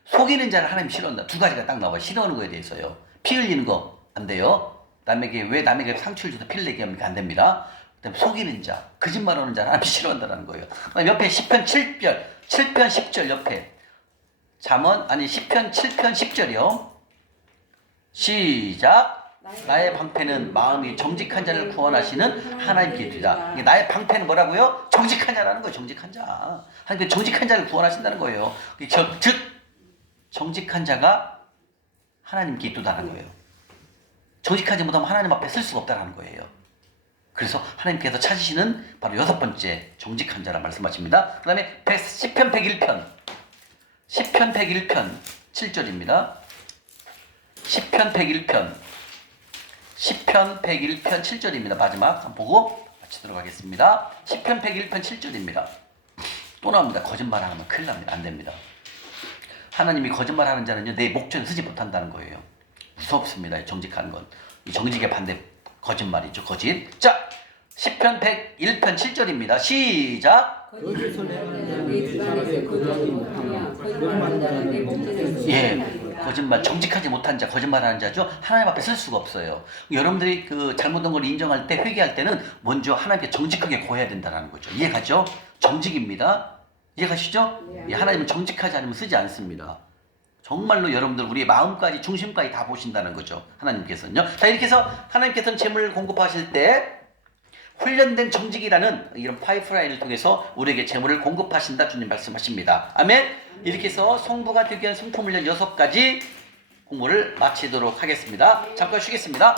속이는 자를 하나님이 싫어한다. 두 가지가 딱 나와요. 싫어하는 거에 대해서요. 피 흘리는 거 안 돼요. 왜 남에게 상처를 줘서 피를 내게 합니까? 안 됩니다. 그다음에 속이는 자, 거짓말하는 자를 하나님이 싫어한다는 거예요. 그다음에 옆에 시편 7편 10절 옆에 잠언 아니 시편 7편 10절이요. 시작. 나의 방패는 마음이 정직한 자를 구원하시는 하나님께 있다. 나의 방패는 뭐라고요? 정직한 자라는 거예요. 정직한 자. 하나님께 정직한 자를 구원하신다는 거예요. 즉 정직한 자가 하나님께 있다는 거예요. 정직하지 못하면 하나님 앞에 쓸 수가 없다는 거예요. 그래서 하나님께서 찾으시는 바로 6번째 정직한 자라 말씀하십니다. 그 다음에 시편 101편 7절입니다. 시편 101편 7절입니다. 마지막 한번 보고 마치도록 하겠습니다. 시편 101편 7절입니다. 또 나옵니다. 거짓말 안 하면 큰일 납니다. 안 됩니다. 하나님이 거짓말하는 자는요 내 목전에 서지 못한다는 거예요. 무섭습니다. 정직한 건. 이 정직의 반대 거짓말이죠. 거짓. 자, 시편 101편 7절입니다. 시작. 거짓을 행하는 자는 내 집안에서 거주하지 못하며 거짓말하는 자는 내 문제에서 거짓말, 정직하지 못한 자, 거짓말하는 자죠. 하나님 앞에 쓸 수가 없어요. 여러분들이 그 잘못한 걸 인정할 때, 회개할 때는 먼저 하나님께 정직하게 고해야 된다는 거죠. 이해가죠? 정직입니다. 이해가시죠? 예, 하나님은 정직하지 않으면 쓰지 않습니다. 정말로 여러분들 우리의 마음까지 중심까지 다 보신다는 거죠. 하나님께서는요. 자, 이렇게 해서 하나님께서는 재물을 공급하실 때 훈련된 정직이라는 이런 파이프라인을 통해서 우리에게 재물을 공급하신다 주님 말씀하십니다. 아멘. 이렇게 해서 성부가 되기 위한 성품 훈련 6가지 공부를 마치도록 하겠습니다. 잠깐 쉬겠습니다.